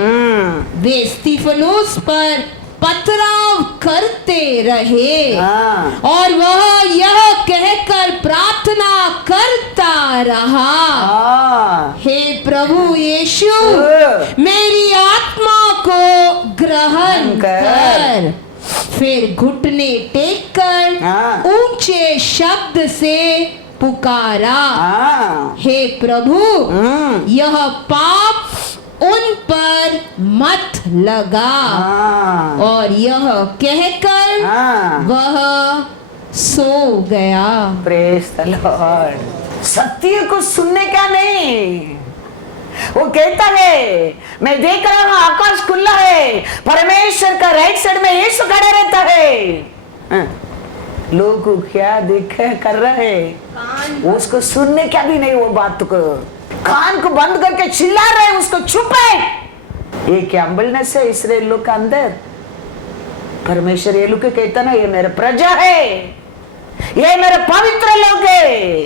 वे स्तिफनुस पर पथराव करते रहे और वह यह कहकर प्रार्थना करता रहा, हे प्रभु यीशु मेरी आत्मा को ग्रहण कर। फिर घुटने टेक कर ऊंचे शब्द से पुकारा, हे प्रभु यह पाप उन पर मत लगा। और यह कहकर वह सो गया। Praise the Lord. सत्य को सुनने का नहीं, वो कहता है मैं देख रहा हूं आकाश खुला है, परमेश्वर का राइट साइड में यीशु खड़े रहता है। लोग क्या देख कर रहे हैं, उसको सुनने क्या भी नहीं। वो बात को कान को बंद करके चिल्ला रहे, उसको चुप है। ये क्या हम्बलनेस है इसराइल लोग का अंदर? परमेश्वर ये लोग कहता ना ये मेरा प्रजा है, ये मेरे पवित्र लोग है,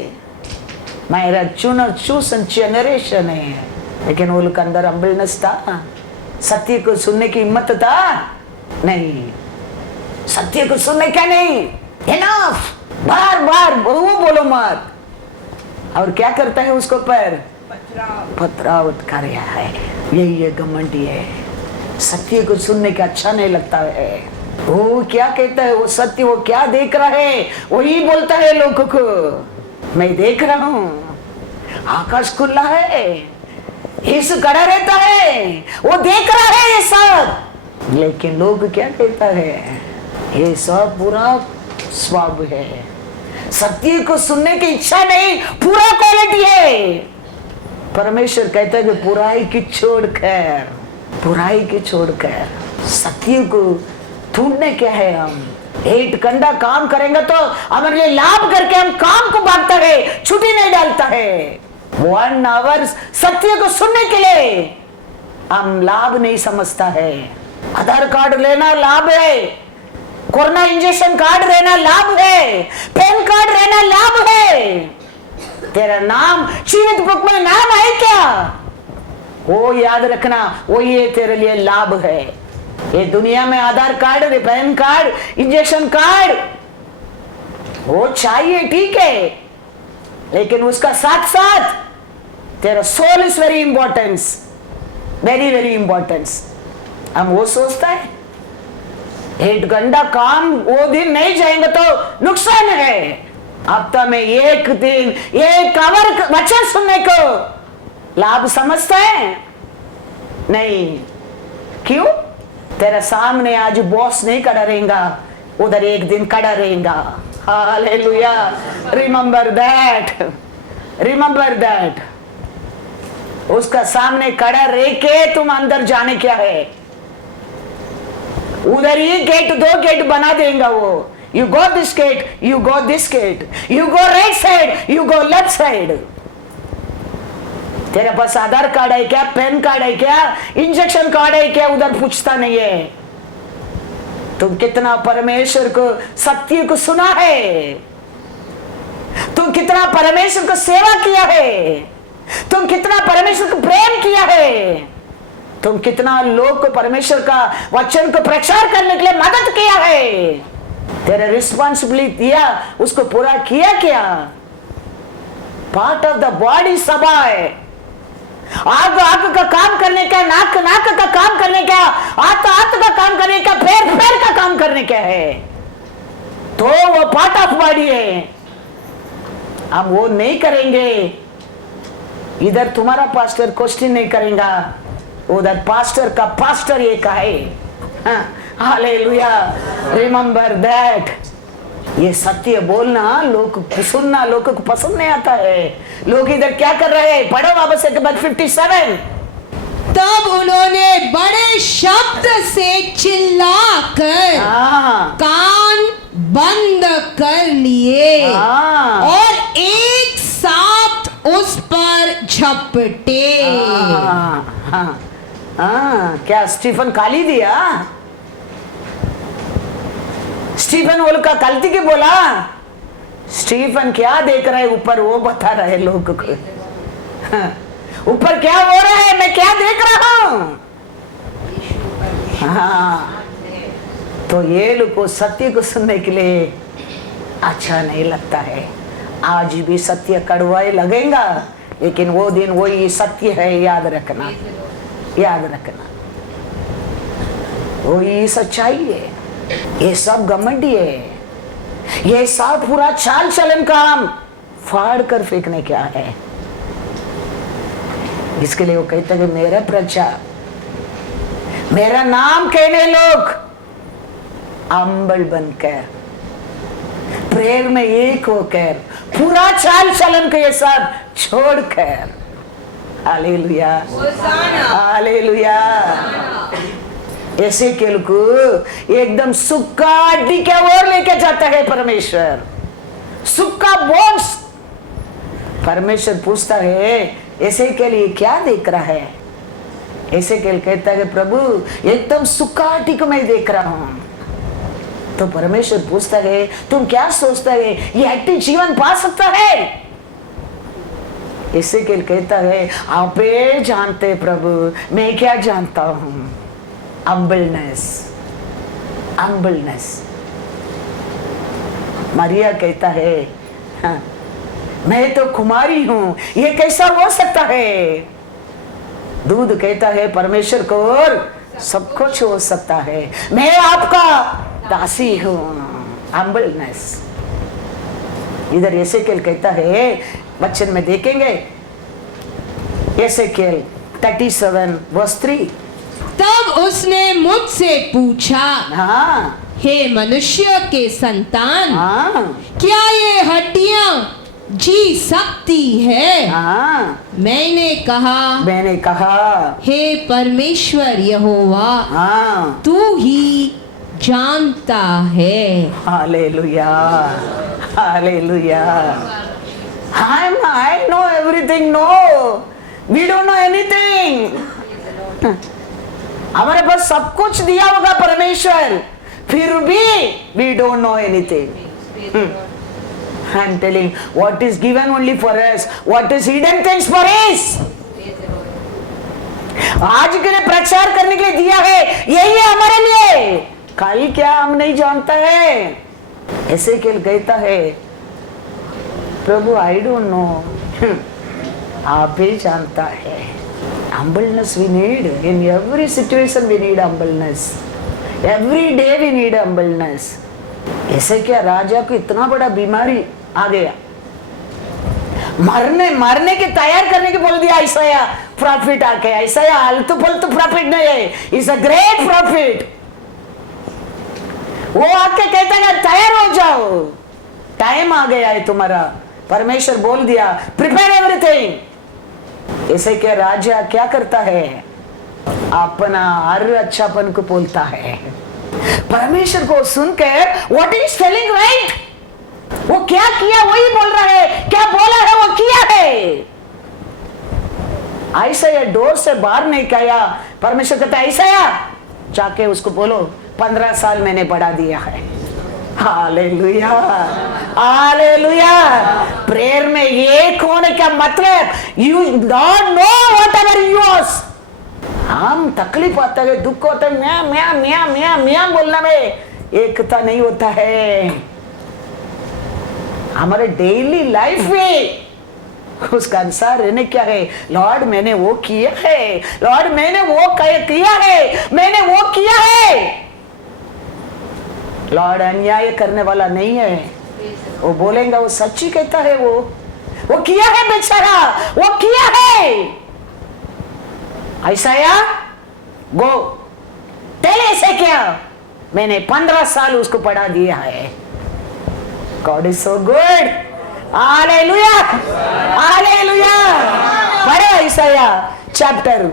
मेरा चूसन जनरेशन है। लेकिन वो लोग अंदर हम्बलनेस था, सत्य को सुनने की हिम्मत था नहीं। सत्य को सुनने क्या नहीं, इनफ। बार बार वो बोलो मत। और क्या करता है उसको पर पथरावत कर रहा है। यही ये घमंडी है, सत्य को सुनने का अच्छा नहीं लगता है। वो क्या कहता है, वो सत्य वो क्या देख रहा है वही बोलता है लोगों को। मैं देख रहा हूँ, आकाश खुला है, यीशु खड़ा रहता है, वो देख रहा है ये सब। लेकिन लोग क्या कहता है, ये सब पूरा स्वाब है, सत्य को सुनने की इच्छा नहीं, पूरा क्वालिटी है। परमेश्वर कहता है कि बुराई की छोड़कर, बुराई की छोड़कर सत्य को ढूंढने क्या है। हम 8 घंटा काम करेंगे तो हमारे लिए लाभ करके हम काम को भागता है, छुट्टी नहीं डालता है। 1 आवर सत्य को सुनने के लिए हम लाभ नहीं समझता है। आधार कार्ड लेना लाभ है, कोरोना इंजेक्शन कार्ड रहना लाभ है, पैन कार्ड रहना लाभ है। तेरा नाम जीवित बुक में नाम है क्या, वो याद रखना, वो ये तेरे लिए लाभ है। ये दुनिया में Aadhaar card, PAN card, injection card वो चाहिए, ठीक है, लेकिन उसका साथ साथ तेरा soul is very importance, very very importance. हम वो सोचता है 8 घंटा काम वो दिन नहीं जाएंगे तो नुकसान है। हफ्ता में 1 दिन 1 आवर वचन सुनने को लाभ समझता है नहीं। क्यों? तेरा सामने आज बॉस नहीं खड़ा रहेगा, उधर एक दिन खड़ा रहेगा। Hallelujah, remember that, remember that. उसका सामने खड़ा रह के तुम अंदर जाने क्या है, उधर ही गेट 2 गेट बना देगा वो। You go this gate, you go this gate, you go right side, you go left side. तेरे पास आधार कार्ड है क्या, पैन कार्ड है क्या, इंजेक्शन कार्ड है क्या, उधर पूछता नहीं है। तुम कितना परमेश्वर को सत्य को सुना है, तुम कितना परमेश्वर को सेवा किया है, तुम कितना परमेश्वर को प्रेम किया है, तुम कितना लोग को परमेश्वर का वचन को प्रचार करने के लिए मदद किया है। तेरे रिस्पॉन्सिबिलिटी दिया, उसको पूरा किया क्या? पार्ट ऑफ द बॉडी सभा है। आग आग का काम करने का, नाक नाक का काम करने का, हाथ हाथ का काम करने का, पैर पैर का काम करने का है, तो वो पार्ट ऑफ बॉडी है। हम वो नहीं करेंगे, इधर तुम्हारा पास्टर क्वेश्चन नहीं करेगा, उधर पास्टर का पास्टर ये का है। Hallelujah, remember that. ये सत्य बोलना लोग सुनना लोगों को पसंद नहीं आता है। लोग इधर क्या कर रहे हैं, पढ़ो वापस से 57। तब उन्होंने बड़े शब्द से चिल्लाकर कान बंद कर लिए और एक साथ उस पर झपटे। क्या स्टीफन गाली दिया? स्टीफन बोल का गलती के बोला? स्टीफन क्या देख रहे ऊपर वो बता रहे लोग को। ऊपर क्या हो रहा है, मैं क्या देख रहा हूं। हाँ, तो ये लोग को सत्य को सुनने के लिए अच्छा नहीं लगता है। आज भी सत्य कड़वा लगेगा, लेकिन वो दिन वही सत्य है, याद रखना, याद रखना, वही सच्चाई है। ये सब घमंडी है, ये सब पूरा चाल चलन काम फाड़ कर फेंकने क्या है। इसके लिए वो कहते हैं कि मेरा प्रजा, मेरा नाम कहने लोग अंबल बनकर, प्रेयर में एक होकर, पूरा चाल चलन को ये सब छोड़कर, हालेलुया हालेलुया। ऐसे केल को एकदम सुक्का हड्डी के ओर लेके जाता है परमेश्वर, सुक्का बोन्स। परमेश्वर पूछता है ऐसे के लिए क्या देख रहा है? ऐसे केल कहता है प्रभु एकदम सुक्का हड्डी को मैं देख रहा हूं। तो परमेश्वर पूछता है तुम क्या सोचता है, ये हड्डी जीवन पा सकता है? ऐसे केल कहता है आप जानते प्रभु, मैं क्या जानता हूं। Humbleness, humbleness। मरिया कहता है हाँ, मैं तो कुमारी हूं, ये कैसा हो सकता है? दूध कहता है परमेश्वर को और सब कुछ हो सकता है, मैं आपका दासी हूं। हम्बलनेस। इधर एसेकिएल कहता है, वचन में देखेंगे, एसेकिएल 37:3। तब उसने मुझसे पूछा, हाँ हे मनुष्य के संतान, हाँ क्या ये हड्डियां जी सकती है? हाँ। मैंने कहा, हे परमेश्वर यहोवा, हाँ। तू ही जानता है। Hallelujah, hallelujah. I know everything. No, we don't know anything. हमारे पास सब कुछ दिया होगा परमेश्वर, फिर भी we don't know anything. I'm telling what is given only for us, what is hidden things for us. आज के लिए प्रचार करने के लिए दिया है, यही है हमारे लिए। कल क्या हम नहीं जानता है। एसेकिएल कहता है, प्रभु आई डोंट नो, आप ही जानता है। Humbleness we need in every situation. We need humbleness. Every day we need humbleness. ऐसे क्या राजा को इतना बड़ा बीमारी आ गया, मरने के तैयार करने के बोल दिया ईसाया प्रॉफिट आके। ईसाया आलतू फलतू प्रॉफिट नहीं है, इज अ ग्रेट प्रॉफिट। वो आके कहता है तैयार हो जाओ, टाइम आ गया है तुम्हारा। परमेश्वर बोल दिया प्रिपेयर एवरीथिंग। ऐसे क्या राजा क्या करता है, अपना हर अच्छापन को बोलता है। परमेश्वर को सुनकर व्हाट इज टेलिंग राइट, वो क्या किया वही बोल रहा है, क्या बोला है वो किया है। ऐसा या डोर से बाहर नहीं गया, परमेश्वर कहता है ऐसा जाके उसको बोलो 15 साल मैंने बढ़ा दिया है। Hallelujah, hallelujah. प्रेयर में एक होने का मतलब, you don't know whatever yours. हम तकलीफ आता है, दुख होता है, म्या म्या म्या म्या म्या बोलने में एकता नहीं होता है। हमारे डेली लाइफ में उसका अनुसार रहने क्या है, लॉर्ड मैंने वो किया है, लॉर्ड मैंने वो किया है, मैंने वो किया है। लॉर्ड अन्याय करने वाला नहीं है, वो बोलेगा वो सच्ची कहता है, वो किया है बेचारा, वो किया है। ऐसा गो टेल ऐसे क्या, मैंने 15 साल उसको पढ़ा दिया है। God is so good. Hallelujah, hallelujah. पढ़ो ईसाया चैप्टर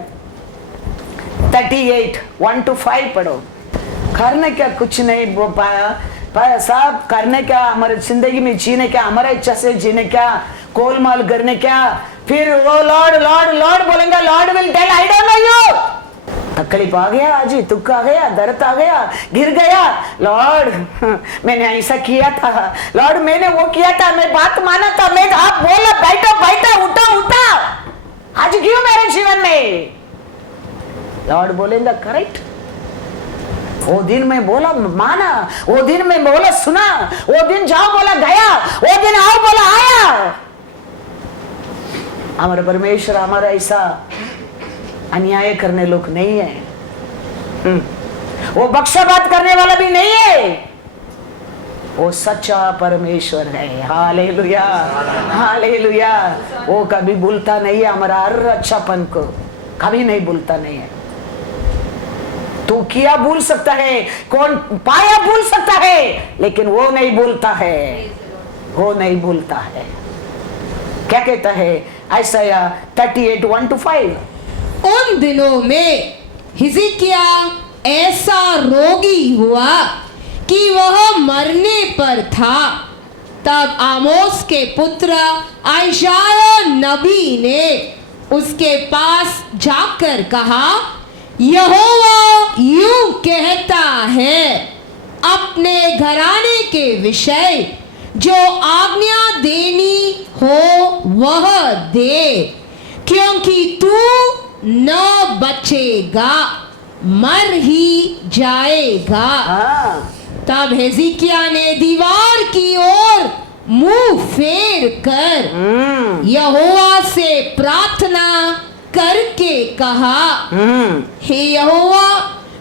38 1-5 पढ़ो। करने क्या कुछ नहीं वो पाया सब करने क्या, हमारे जिंदगी में जीने क्या, हमारे इच्छा से जीने क्या, गोलमाल करने क्या। फिर वो लॉर्ड लॉर्ड लॉर्ड बोलेंगे, Lord will tell I don't know you. तकलीफ आ गया, आज दुख आ गया, दर्द आ गया, गिर गया, लॉर्ड मैंने ऐसा किया था, लॉर्ड मैंने वो किया था, मैं बात माना था, मैं आप बोला बैठो बैठो उठो उठा, आज क्यों मेरे जीवन में। लॉर्ड बोलेंगे करेक्ट, वो दिन में बोला माना, वो दिन में बोला सुना, वो दिन जाओ बोला गया, वो दिन आओ बोला आया। हमारे परमेश्वर हमारा ऐसा अन्याय करने लोग नहीं है, वो बख्शाबाद करने वाला भी नहीं है, वो सच्चा परमेश्वर है। Hallelujah, hallelujah. वो कभी भूलता नहीं है हमारा हर अच्छापन को, कभी नहीं भूलता नहीं है। तू किया भूल सकता है, कौन पाया भूल सकता है, लेकिन वो नहीं भूलता है, वो नहीं भूलता है। क्या कहता है आयसाया 38 1-5। उन दिनों में हिजकिया ऐसा रोगी हुआ कि वह मरने पर था। तब आमोस के पुत्र आयशाया नबी ने उसके पास जाकर कहा, यहोवा यूं कहता है, अपने घराने के विषय जो आज्ञा देनी हो वह दे, क्योंकि तू न बचेगा, मर ही जाएगा। तब हिजकिय्याह ने दीवार की ओर मुंह फेर कर यहोवा से प्रार्थना करके कहा, हे यहोवा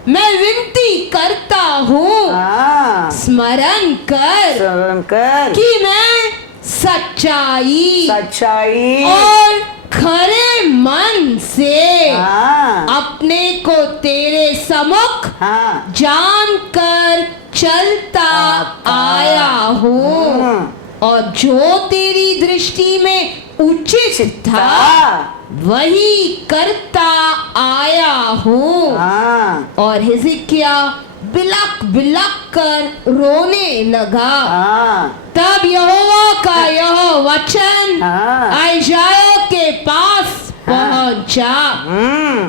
मैं विनती करता हूँ, स्मरण कर कि मैं सच्चाई और खरे मन से अपने को तेरे सम्मुख जानकर चलता आया हूँ, और जो तेरी दृष्टि में उचित था वही करता आया हूँ। और हिजकिय्याह बिलक बिलक कर रोने लगा। तब यहोवा का यह वचन यशायाह के पास पहुंचा,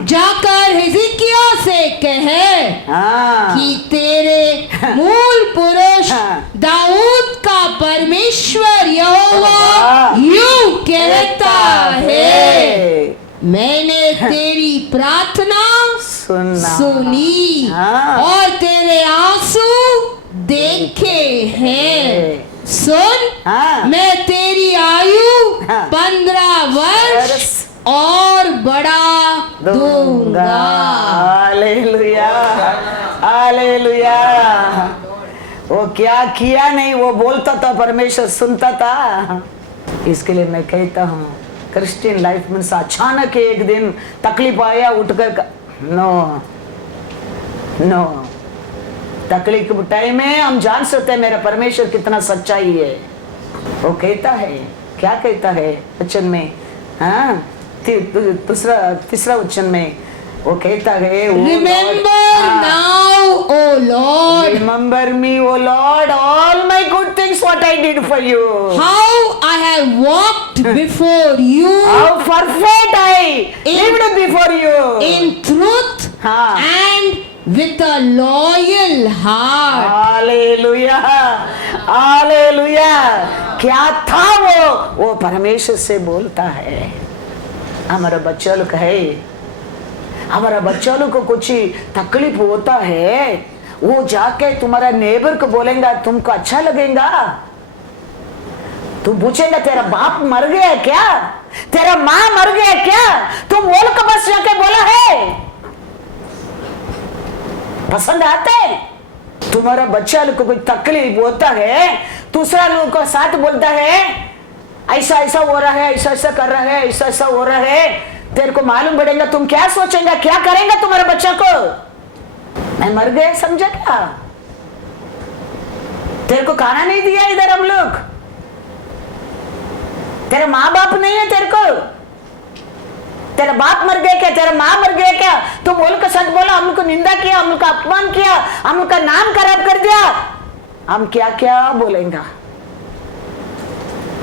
जाकर हिजकिय्याह से कहे कि तेरे मूल पुरुष दाऊद का परमेश्वर यहोवा यूं कहता है, मैंने तेरी प्रार्थना सुनी और तेरे आंसू देखे हैं। सुन, मैं तेरी आयु 15 वर्ष और बढ़ा दूंगा। Hallelujah, hallelujah. वो क्या किया नहीं, वो बोलता था, परमेश्वर सुनता था। इसके लिए मैं कहता हूँ क्रिश्चियन लाइफ में अचानक एक दिन तकलीफ आया, उठकर नो नो, तकलीफ के टाइम में हम जान सकते हैं मेरा परमेश्वर कितना सच्चाई है। वो कहता है, क्या कहता है वचन में, तीसरा वचन में वो कहता है, remember now O Lord, remember me O Lord, all my good things what I did for you, how I have walked before you, how perfect I lived before you in truth and with a loyal heart. Hallelujah, hallelujah. क्या था वो परमेश्वर से बोलता है। हमारा बच्चा लोग है, हमारा बच्चा लोग को कुछ तकलीफ होता है, वो जाके तुम्हारा नेबर को बोलेगा, तुमको अच्छा लगेगा? तुम पूछेगा तेरा बाप मर गया क्या, तेरा माँ मर गया क्या? तुम बोल के बस जाके बोला है, पसंद आते हैं? तुम्हारा बच्चा लोग को कोई तकलीफ होता है, दूसरा लोग को साथ बोलता है ऐसा ऐसा हो रहा है, ऐसा ऐसा कर रहा है, ऐसा ऐसा हो रहा है, तेरे को मालूम पड़ेगा, तुम क्या सोचेंगे, क्या करेंगे तुम्हारे बच्चा को? मैं मर गया समझा क्या? तेरे को खाना नहीं दिया इधर हम लोग, तेरे माँ बाप नहीं है तेरे को, तेरा बाप मर गया क्या, तेरा माँ मर गया क्या? तो बोल के सच बोला, हम लोग को निंदा किया, हम लोग का अपमान किया, हम लोग का नाम खराब कर दिया, हम क्या क्या बोलेंगे?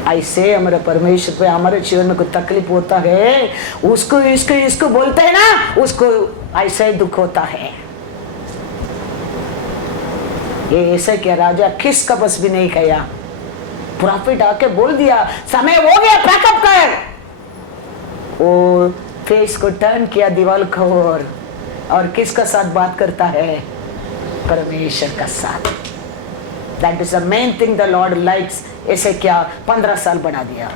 ऐसे हमारे परमेश्वर पे हमारे जीवन में कोई तकलीफ होता है, उसको इसको इसको बोलते हैं ना, उसको ऐसा ही दुख होता है। ये ऐसा क्या राजा किस का बस भी नहीं किया, प्रॉफिट आके बोल दिया समय हो गया पैकअप कर, वो फेस को टर्न किया दीवार को और किसका साथ बात करता है? परमेश्वर का साथ। That is the main thing the Lord likes. ऐसे क्या 15 साल बढ़ा दिया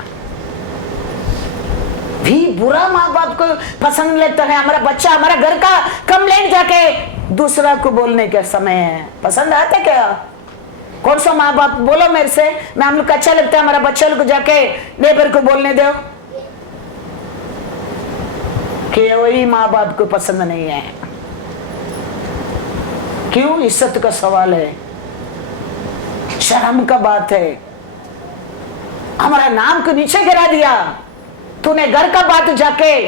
भी बुरा माँ बाप को पसंद लगता है। हमारा बच्चा हमारा घर का कंप्लेंट जाके दूसरा को बोलने का समय है, पसंद आता क्या? कौन सा माँ बाप बोलो मेरे से, मैं हम लोग को अच्छा लगता है हमारा बच्चा लोग जाके नेबर को बोलने दो, कि वही माँ बाप को पसंद नहीं है। क्यों? इज्जत का सवाल है, शर्म का बात है। हमारा नाम को नीचे गिरा दिया तूने, घर का बात जाके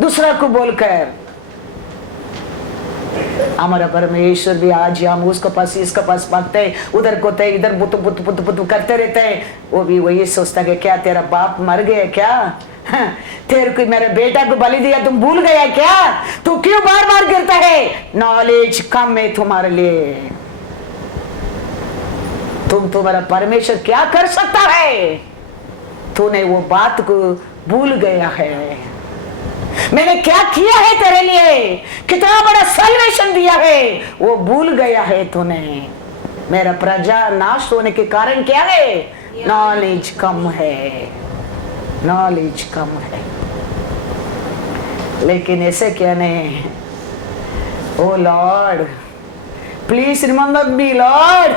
दूसरा को बोलकर। हमारा परमेश्वर भी आज हम उसके पास इसके पास भागते, उधर को ते इधर बुत बुत बुत बुत करते रहते हैं। वो भी वही सोचता है क्या तेरा बाप मर गया क्या? तेरे को मेरे बेटा को बलि दिया, तुम भूल गया क्या? तू क्यों बार बार गिरता है? नॉलेज कम है तुम्हारे लिए। तुम्हारा परमेश्वर क्या कर सकता है? तूने वो बात को भूल गया है। मैंने क्या किया है तेरे लिए, कितना बड़ा सल्वेशन दिया है, वो भूल गया है तूने। मेरा प्रजा नाश होने के कारण क्या है? नॉलेज कम है, नॉलेज कम है। लेकिन ऐसे क्या नहीं, O Lord please remember me Lord,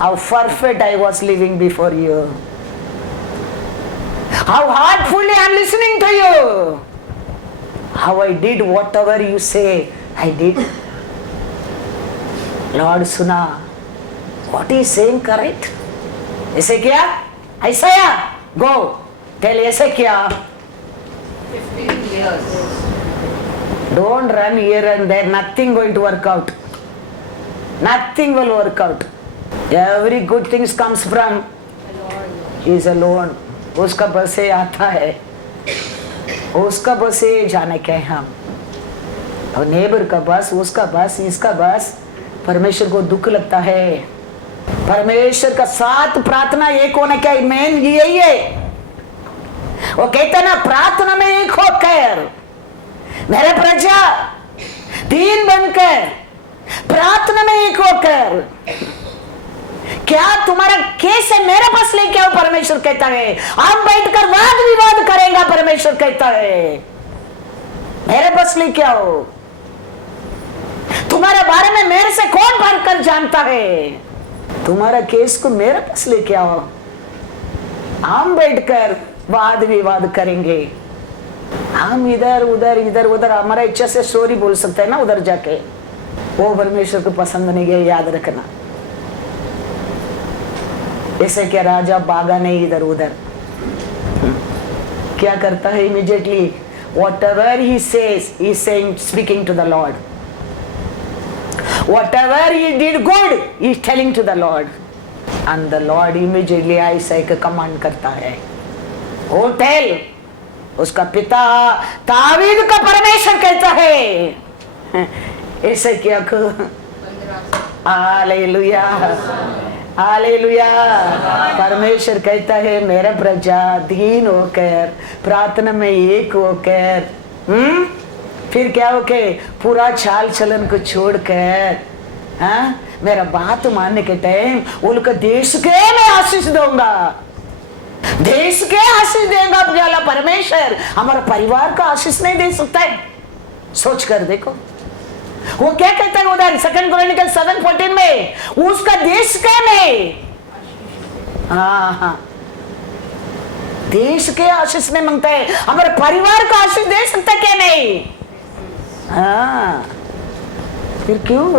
how perfect I was living before you, how heartfully I am listening to you, how I did whatever you say I did. Lord सुना, what is saying correct? ऐसे क्या? ऐसा या go tell ऐसे क्या? 15 years. Don't run here and there, nothing going to work out. Nothing will work out. Every good things comes from He is alone. उसका बस से आता है, उसका बस से जाने के हम, और नेबर का बस, उसका बस, इसका बस। परमेश्वर को दुख लगता है, परमेश्वर का साथ प्रार्थना एक होने का मेन यही है। वो कहता ना, प्रार्थना में एक होकर मेरे प्रजा दीन बनकर प्रार्थना में एक होकर क्या तुम्हारा केस है मेरे पास लेके आओ, परमेश्वर कहता है। हम बैठकर वाद विवाद करेंगे, परमेश्वर कहता है मेरे पास लेके आओ। तुम्हारे बारे में मेरे से कौन बढ़कर जानता है, तुम्हारा केस को मेरे पास लेके आओ, हम बैठकर वाद विवाद करेंगे। हम इधर उधर हमारा इच्छा से स्टोरी बोल सकते हैं ना उधर जाके, वो परमेश्वर को पसंद नहीं है, याद रखना। ऐसे क्या राजा भागा नहीं इधर उधर, क्या करता है immediately whatever he says, he is saying, speaking to the Lord. Whatever he did good, he is telling to the Lord, and the Lord immediately ऐसा एक कमांड करता है, ओ टेल। उसका पिता दावीद का परमेश्वर कहता है ऐसे क्या को, हालेलुया हालेलुया। परमेश्वर कहता है मेरा प्रजा दीन होकर प्रार्थना में एक होकर, फिर क्या होके पूरा चाल चलन को छोड़कर, हाँ मेरा बात मानने के टाइम उनका देश के मैं आशीष दूंगा, देश के आशीष देगा। प्याला परमेश्वर हमारा परिवार का आशीष नहीं दे सकता है? सोच कर देखो वो क्या कहता है उधर 2 क्रॉनिकल 7:14 में, उसका देश के में, हाँ देश के आशीष नहीं मांगता है, हमारे परिवार का आशीष दे सकता है क्या? नहीं। हाँ फिर क्यों?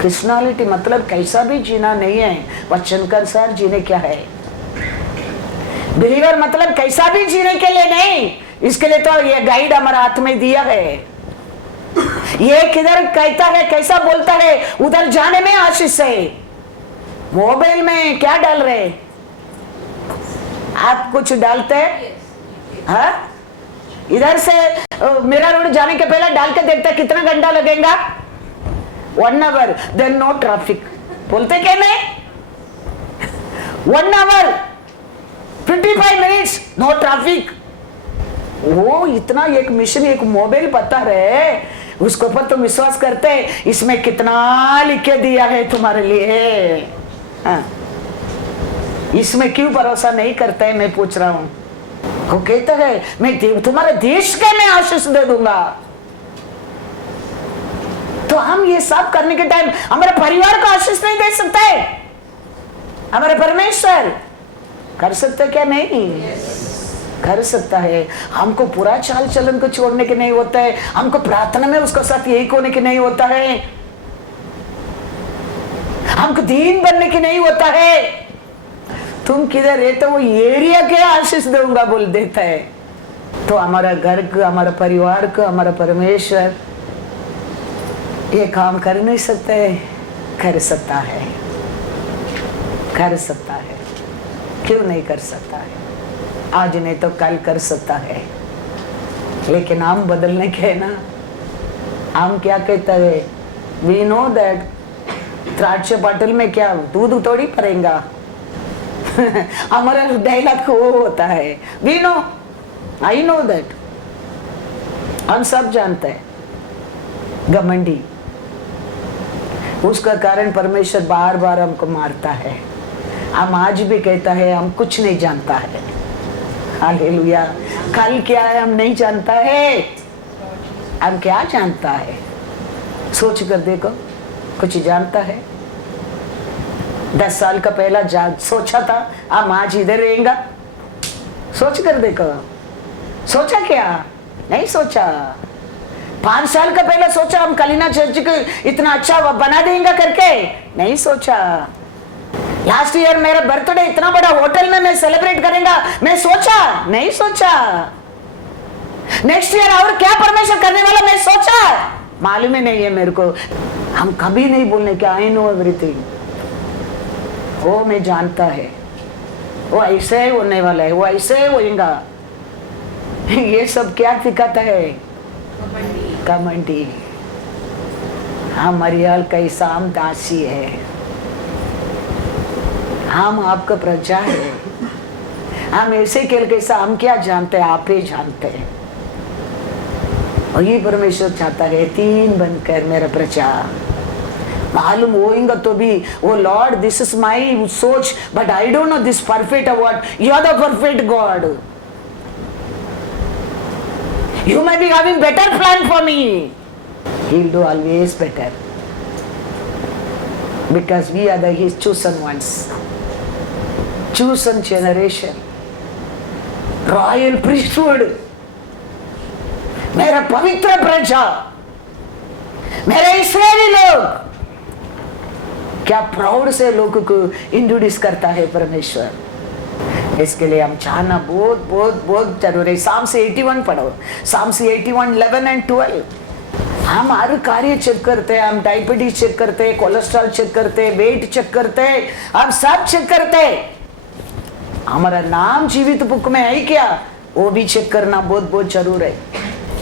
क्रिश्चियनिटी मतलब कैसा भी जीना नहीं है, वचन के अनुसार जीने क्या है। बिलीवर मतलब कैसा भी जीने के लिए नहीं, इसके लिए तो ये गाइड हमारा हाथ में दिया है। ये किधर कहता है, कैसा बोलता है, उधर जाने में आशीष है। मोबाइल में क्या डाल रहे आप? कुछ डालते हैं? इधर से मेरा रोड जाने के पहले डाल के देखते कितना घंटा लगेगा? 1 hour, देन नो ट्रैफिक। बोलते क्या नहीं? 1 hour 55 minutes नो ट्रैफिक। वो इतना एक मिशन एक मोबाइल बता रहे, उसके ऊपर तुम विश्वास करते, इसमें कितना लिखे दिया है तुम्हारे लिए। हाँ। इसमें क्यों भरोसा नहीं करते है? मैं पूछ रहा हूं। वो कहता है मैं तुम्हारे देश के मैं आशीष दे दूंगा। तो हम ये सब करने के टाइम हमारे परिवार को आशीष नहीं दे सकता है? हमारे परमेश्वर कर सकते क्या? नहीं कर सकता है। हमको पूरा चाल चलन को छोड़ने के नहीं होता है, हमको प्रार्थना में उसके साथ एक होने के नहीं होता है, हमको दीन बनने के नहीं होता है। तुम किधर रहते वो एरिया के आशीष दूंगा बोल देता है। तो हमारा घर को, हमारा परिवार को, हमारा परमेश्वर ये काम कर नहीं सकते? कर सकता है, कर सकता है। क्यों नहीं कर सकता है? आज नहीं तो कल कर सकता है। लेकिन हम बदलने के ना, हम क्या कहते हैं? वी नो दैट द्राक्षे बाटल में क्या दूध थोड़ी पड़ेगा। हमारा डायलॉग वो होता है, we know, I know that. हम सब जानते हैं। घमंडी, उसका कारण परमेश्वर बार बार हमको मारता है। हम आज भी कहता है हम कुछ नहीं जानता है। हालेलुया। कल क्या है हम नहीं जानता है, हम क्या जानता है? सोच कर देखो, कुछ जानता है? 10 साल का पहला सोचा था हम आज इधर रहेंगे? सोच कर देखो, सोचा क्या? नहीं सोचा। 5 साल का पहला सोचा हम कलीना चर्च को इतना अच्छा बना देंगे करके? नहीं सोचा। लास्ट ईयर मेरा बर्थडे इतना बड़ा होटल में मैं सेलिब्रेट करेंगा, मैं सोचा? नहीं सोचा। नेक्स्ट ईयर और क्या परमेश्वर करने वाला, मैं सोचा? मालूम ही नहीं है मेरे को। हम कभी नहीं बोलने के आई नो एवरीथिंग, वो मैं जानता है, वो ऐसे ही होने वाला है, वो ऐसे ही होएगा। ये सब क्या दिखाता है? कमंडी। हम मरियल कैसा हम दासी है, हम आपका प्रजा है। हम ऐसे खेल कैसा हम क्या जानते हैं? आप ही जानते हैं। और ये परमेश्वर चाहता है 3 बनकर मेरा प्रजा। मालूम होगा तो भी वो लॉर्ड दिस इज माई सोच but I don't know this perfect what you are the perfect God, you may be having better plan for me. He will do always better because we are his chosen ones, chosen generation, royal priesthood. मेरा पवित्र प्रजा, मेरे इस्राएली लोग, क्या proud से लोगों को introduce करता है परमेश्वर। इसके लिए हम चाहना बहुत बहुत बहुत जरूरी है। साम से 81 पढ़ो, साम से 81 11 and 12। हम हर कार्य चेक करते हैं, हम डायबिटीज चेक करते हैं, कोलेस्ट्रॉल चेक करते हैं, वेट चेक करते हैं, हम सब चेक करते हैं। हमारा नाम जीवित बुक में है क्या, वो भी चेक करना बहुत बहुत जरूर है।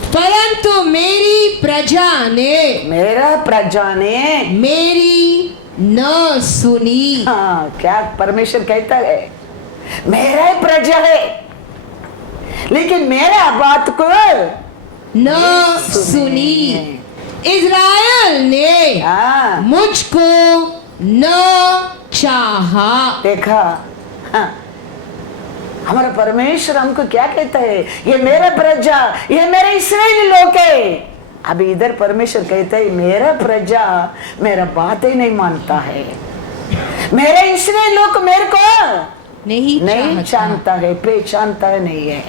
परंतु मेरी प्रजा ने, मेरा प्रजा ने मेरी न सुनी। हाँ, क्या परमेश्वर कहता है? मेरा ही प्रजा है लेकिन मेरा बात को न सुनी। इज़राइल ने हाँ, मुझको न चाहा। देखा? हाँ, हमारा परमेश्वर हमको क्या कहता है? ये मेरा प्रजा, ये मेरे इस्राएली लोग है। अभी इधर परमेश्वर कहता है मेरा प्रजा मेरा बात ही नहीं मानता है, मेरे इस्राएली लोग मेरे को नहीं जानता है, पहचानता है नहीं है।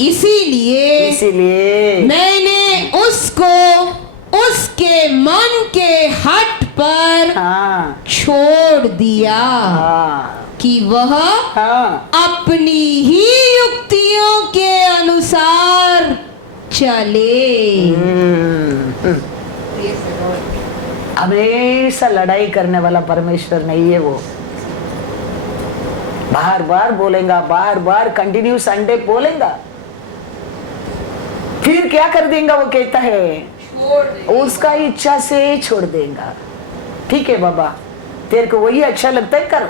इसीलिए मैंने उसको उसके मन के हट पर हाँ, छोड़ दिया कि वह अपनी ही युक्तियों के अनुसार चले। हमेशा लड़ाई करने वाला परमेश्वर नहीं है वो। बार बार बोलेगा, बार बार कंटिन्यू संडे बोलेगा, फिर क्या कर देगा? वो कहता है उसका इच्छा से छोड़ देगा। ठीक है बाबा, तेरे को वही अच्छा लगता है करो,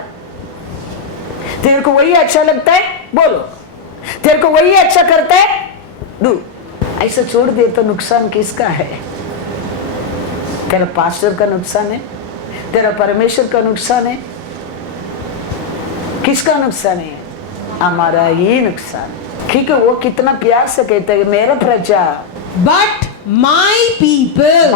तेरे को वही अच्छा लगता है बोलो, तेरे को वही अच्छा करता है डू। ऐसा छोड़ दे तो नुकसान किसका है? तेरा पास्टर का नुकसान है, तेरा परमेश्वर का नुकसान है, किसका नुकसान है? हमारा ही नुकसान। क्योंकि वो कितना प्यार से कहते हैं मेरा प्रजा। But my people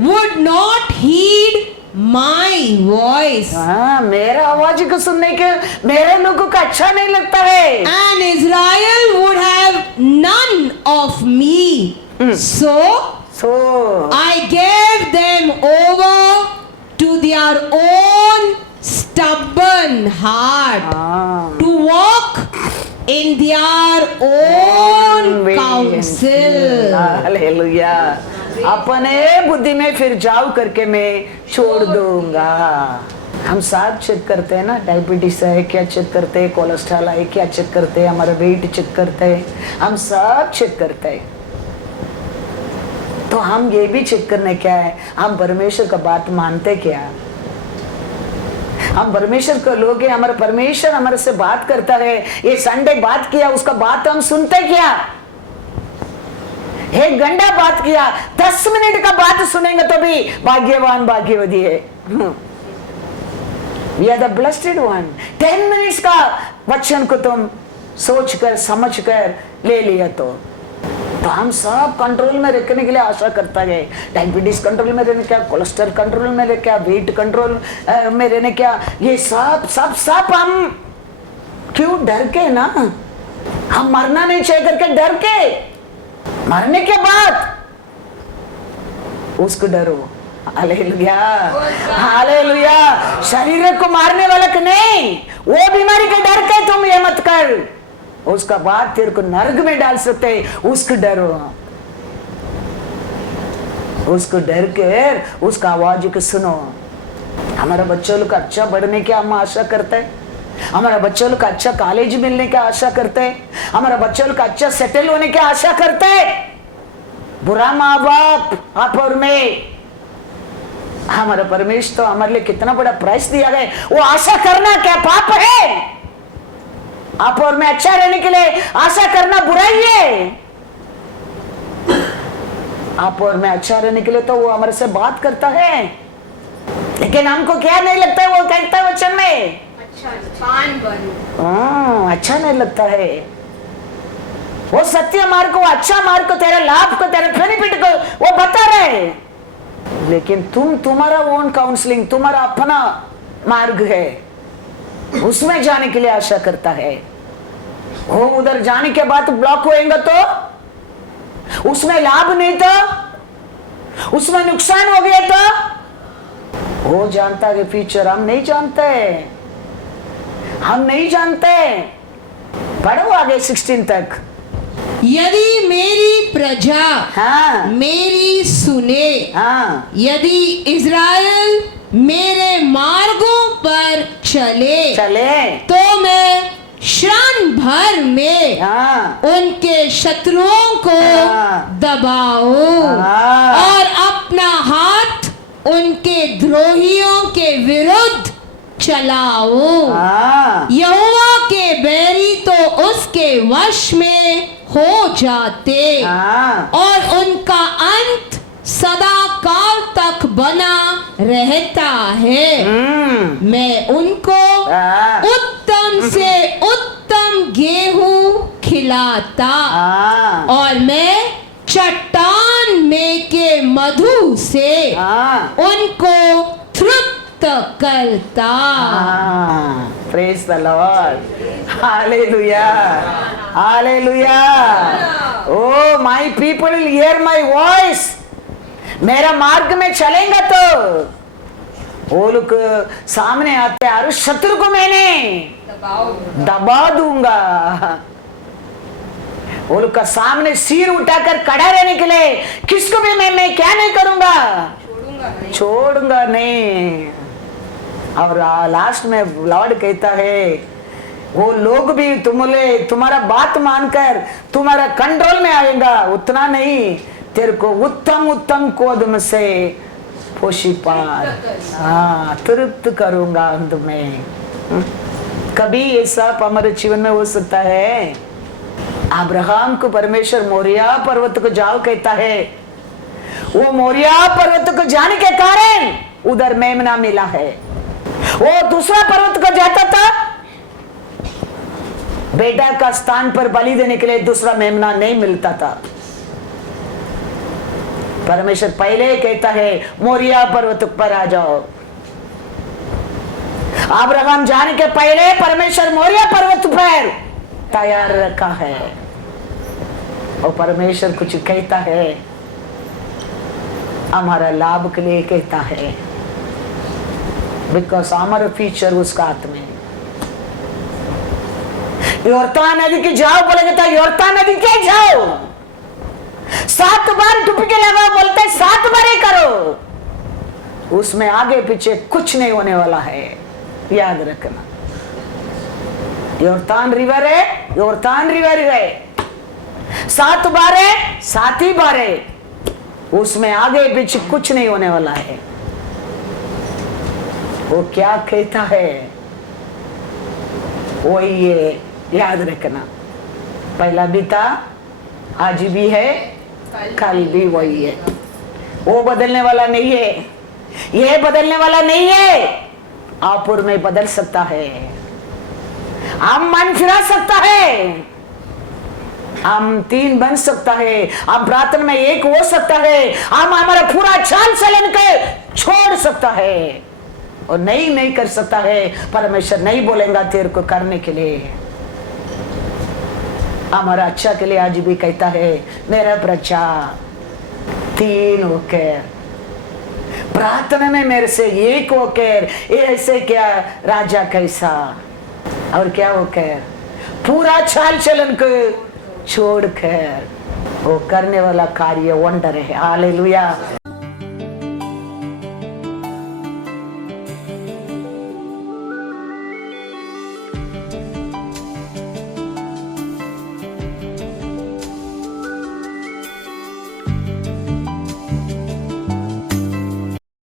would not heed my voice. हाँ, मेरा आवाज को सुनने के मेरे लोगों को अच्छा नहीं लगता है। And Israel would have none of me, so I gave them over to their own stubborn heart to walk in their own counsel. Hallelujah. अपने बुद्धि में फिर जाओ करके मैं छोड़ दूंगा। हम सब चेक करते हैं ना, डायबिटीज है क्या चेक करते हैं, कोलेस्ट्रॉल है क्या चेक करते हैं, हमारा वेट चेक करते हैं, हम सब चेक करते हैं। तो हम ये भी चेक करने क्या है, हम परमेश्वर का बात मानते क्या? हम परमेश्वर के लोग हैं, हमारा परमेश्वर हमारे से बात करता है। ये संडे बात किया, उसका बात हम सुनते क्या? 1 घंटा बात किया, 10 मिनट का बात सुनेंगे तो भी भाग्यवान भाग्यवती है। We are the blessed one. 10 minutes का वचन को तुम सोचकर समझकर ले लिया तो हम सब कंट्रोल में रखने के लिए आशा करता है। डायबिटीज कंट्रोल में रहने क्या, कोलेस्ट्रॉल कंट्रोल में रहने क्या, वेट कंट्रोल में रहने क्या, ये सब सब सब हम क्यों डर के ना, हम मरना नहीं चाहिए करके डर के, मरने के बाद उसको डरो। Hallelujah hallelujah. शरीर को मारने वाला को नहीं, वो बीमारी के डर के तुम ये मत कर, उसका बाद तेरे को नरक में डाल सकते, उसको डरो। उसको डर कर उसका आवाज को सुनो। हमारा बच्चों लोग अच्छा बढ़ने की हम आशा करते हैं, हमारा बच्चों लोग अच्छा कॉलेज मिलने की आशा करते हैं, हमारा बच्चों लोग अच्छा सेटल होने की आशा करते हैं। बुरा माँ बाप आप और मैं, हमारा परमेश्वर तो हमारे लिए कितना बड़ा प्राइस दिया गया, वो आशा करना क्या पाप है? आप और मैं अच्छा रहने के लिए आशा करना बुराई है? आप और मैं अच्छा रहने के लिए तो वो हमारे से बात करता है, लेकिन हमको क्या नहीं लगता है, वो कहता है वचन में अच्छा नहीं लगता है। वो सत्य मार्ग को, अच्छा मार्ग को, तेरे लाभ को, तेरे बेनिफिट को वो बता रहे, लेकिन तुम्हारा ओन काउंसलिंग, तुम्हारा अपना मार्ग है, उसमें जाने के लिए आशा करता है। वो उधर जाने के बाद ब्लॉक होएगा तो उसमें लाभ नहीं, तो उसमें नुकसान हो गया तो वो जानता है फ्यूचर, हम नहीं जानते, हम नहीं जानते। पढ़ो आगे 16 तक। यदि मेरी प्रजा हाँ मेरी सुने, हाँ यदि इज़राइल मेरे मार्गों पर चले चले तो मैं क्षण भर में हाँ उनके शत्रुओं को हाँ। दबाऊं हाँ। और अपना हाथ उनके द्रोहियों के विरुद्ध चलाऊं। हाँ यहोवा के बैरी तो उसके वश में हो जाते हाँ और उनका अंत सदा काल तक बना रहता है। मैं उनको हाँ। उत्तम से उत्तम गेहूं खिलाता हाँ और मैं चट्टान में के मधु से हाँ उनको तृप्त करता। Praise the Lord. Hallelujah hallelujah. Oh my people will hear my voice. मेरा मार्ग में चलेंगे तो वो लोग सामने आते हैं, शत्रु को मैंने दबा दूंगा। वो लोग का सामने सिर उठाकर खड़ा रहने के लिए किसको भी मैं क्या नहीं करूंगा, छोड़ूंगा नहीं। और लास्ट में लॉर्ड कहता है वो लोग भी तुम्हारा बात मानकर तुम्हारा कंट्रोल में आएगा, उतना नहीं, तेरे को उत्तम उत्तम कोदम से पोषिपार तृप्त करूंगा अंत में। कभी ये सब हमारे जीवन में हो सकता है। अब्राहम को परमेश्वर मोरिया पर्वत को जाओ कहता है, वो मोरिया पर्वत को जाने के कारण उधर मेमना मिला है। वो दूसरा पर्वत को जाता था, बेटा का स्थान पर बलि देने के लिए दूसरा मेमना नहीं मिलता था। परमेश्वर पहले कहता है मोरिया पर्वत पर आ जाओ। अब्राहम जाने के पहले परमेश्वर मोरिया पर्वत पर तैयार रखा है। और परमेश्वर कुछ कहता है हमारा लाभ के लिए कहता है, बिकॉज हमारा फ्यूचर उसका हाथ में। योर्दान नदी के जाओ बोलेगा तो योर्दान नदी के जाओ, 7 बार डुबकी लगाओ बोलते हैं, 7 बार ही करो, उसमें आगे पीछे कुछ नहीं होने वाला है, याद रखना। योर्दान रिवर है, योर्दान रिवर है, 7 बार है, 7 ही बार है, उसमें आगे पीछे कुछ नहीं होने वाला है। वो क्या कहता है वही ये याद रखना। पहला भी था, आज भी है, कल भी वही है। वो बदलने वाला नहीं है, ये बदलने वाला नहीं है। आपुर में बदल सकता है, हम मन फिरा सकता है, हम तीन बन सकता है, हम प्रार्थना में एक हो सकता है, हम हमारा पूरा चाल चलन के छोड़ सकता है और नहीं कर सकता है। परमेश्वर नहीं बोलेगा तेरे को करने के लिए, हमारा अच्छा के लिए आज भी कहता है मेरा प्रजा तीन होकर प्रार्थना में मेरे से एक होकर, ऐसे क्या राजा कैसा और क्या होकर पूरा चाल चलन को छोड़कर वो करने वाला कार्य वंडर है। हालेलुया।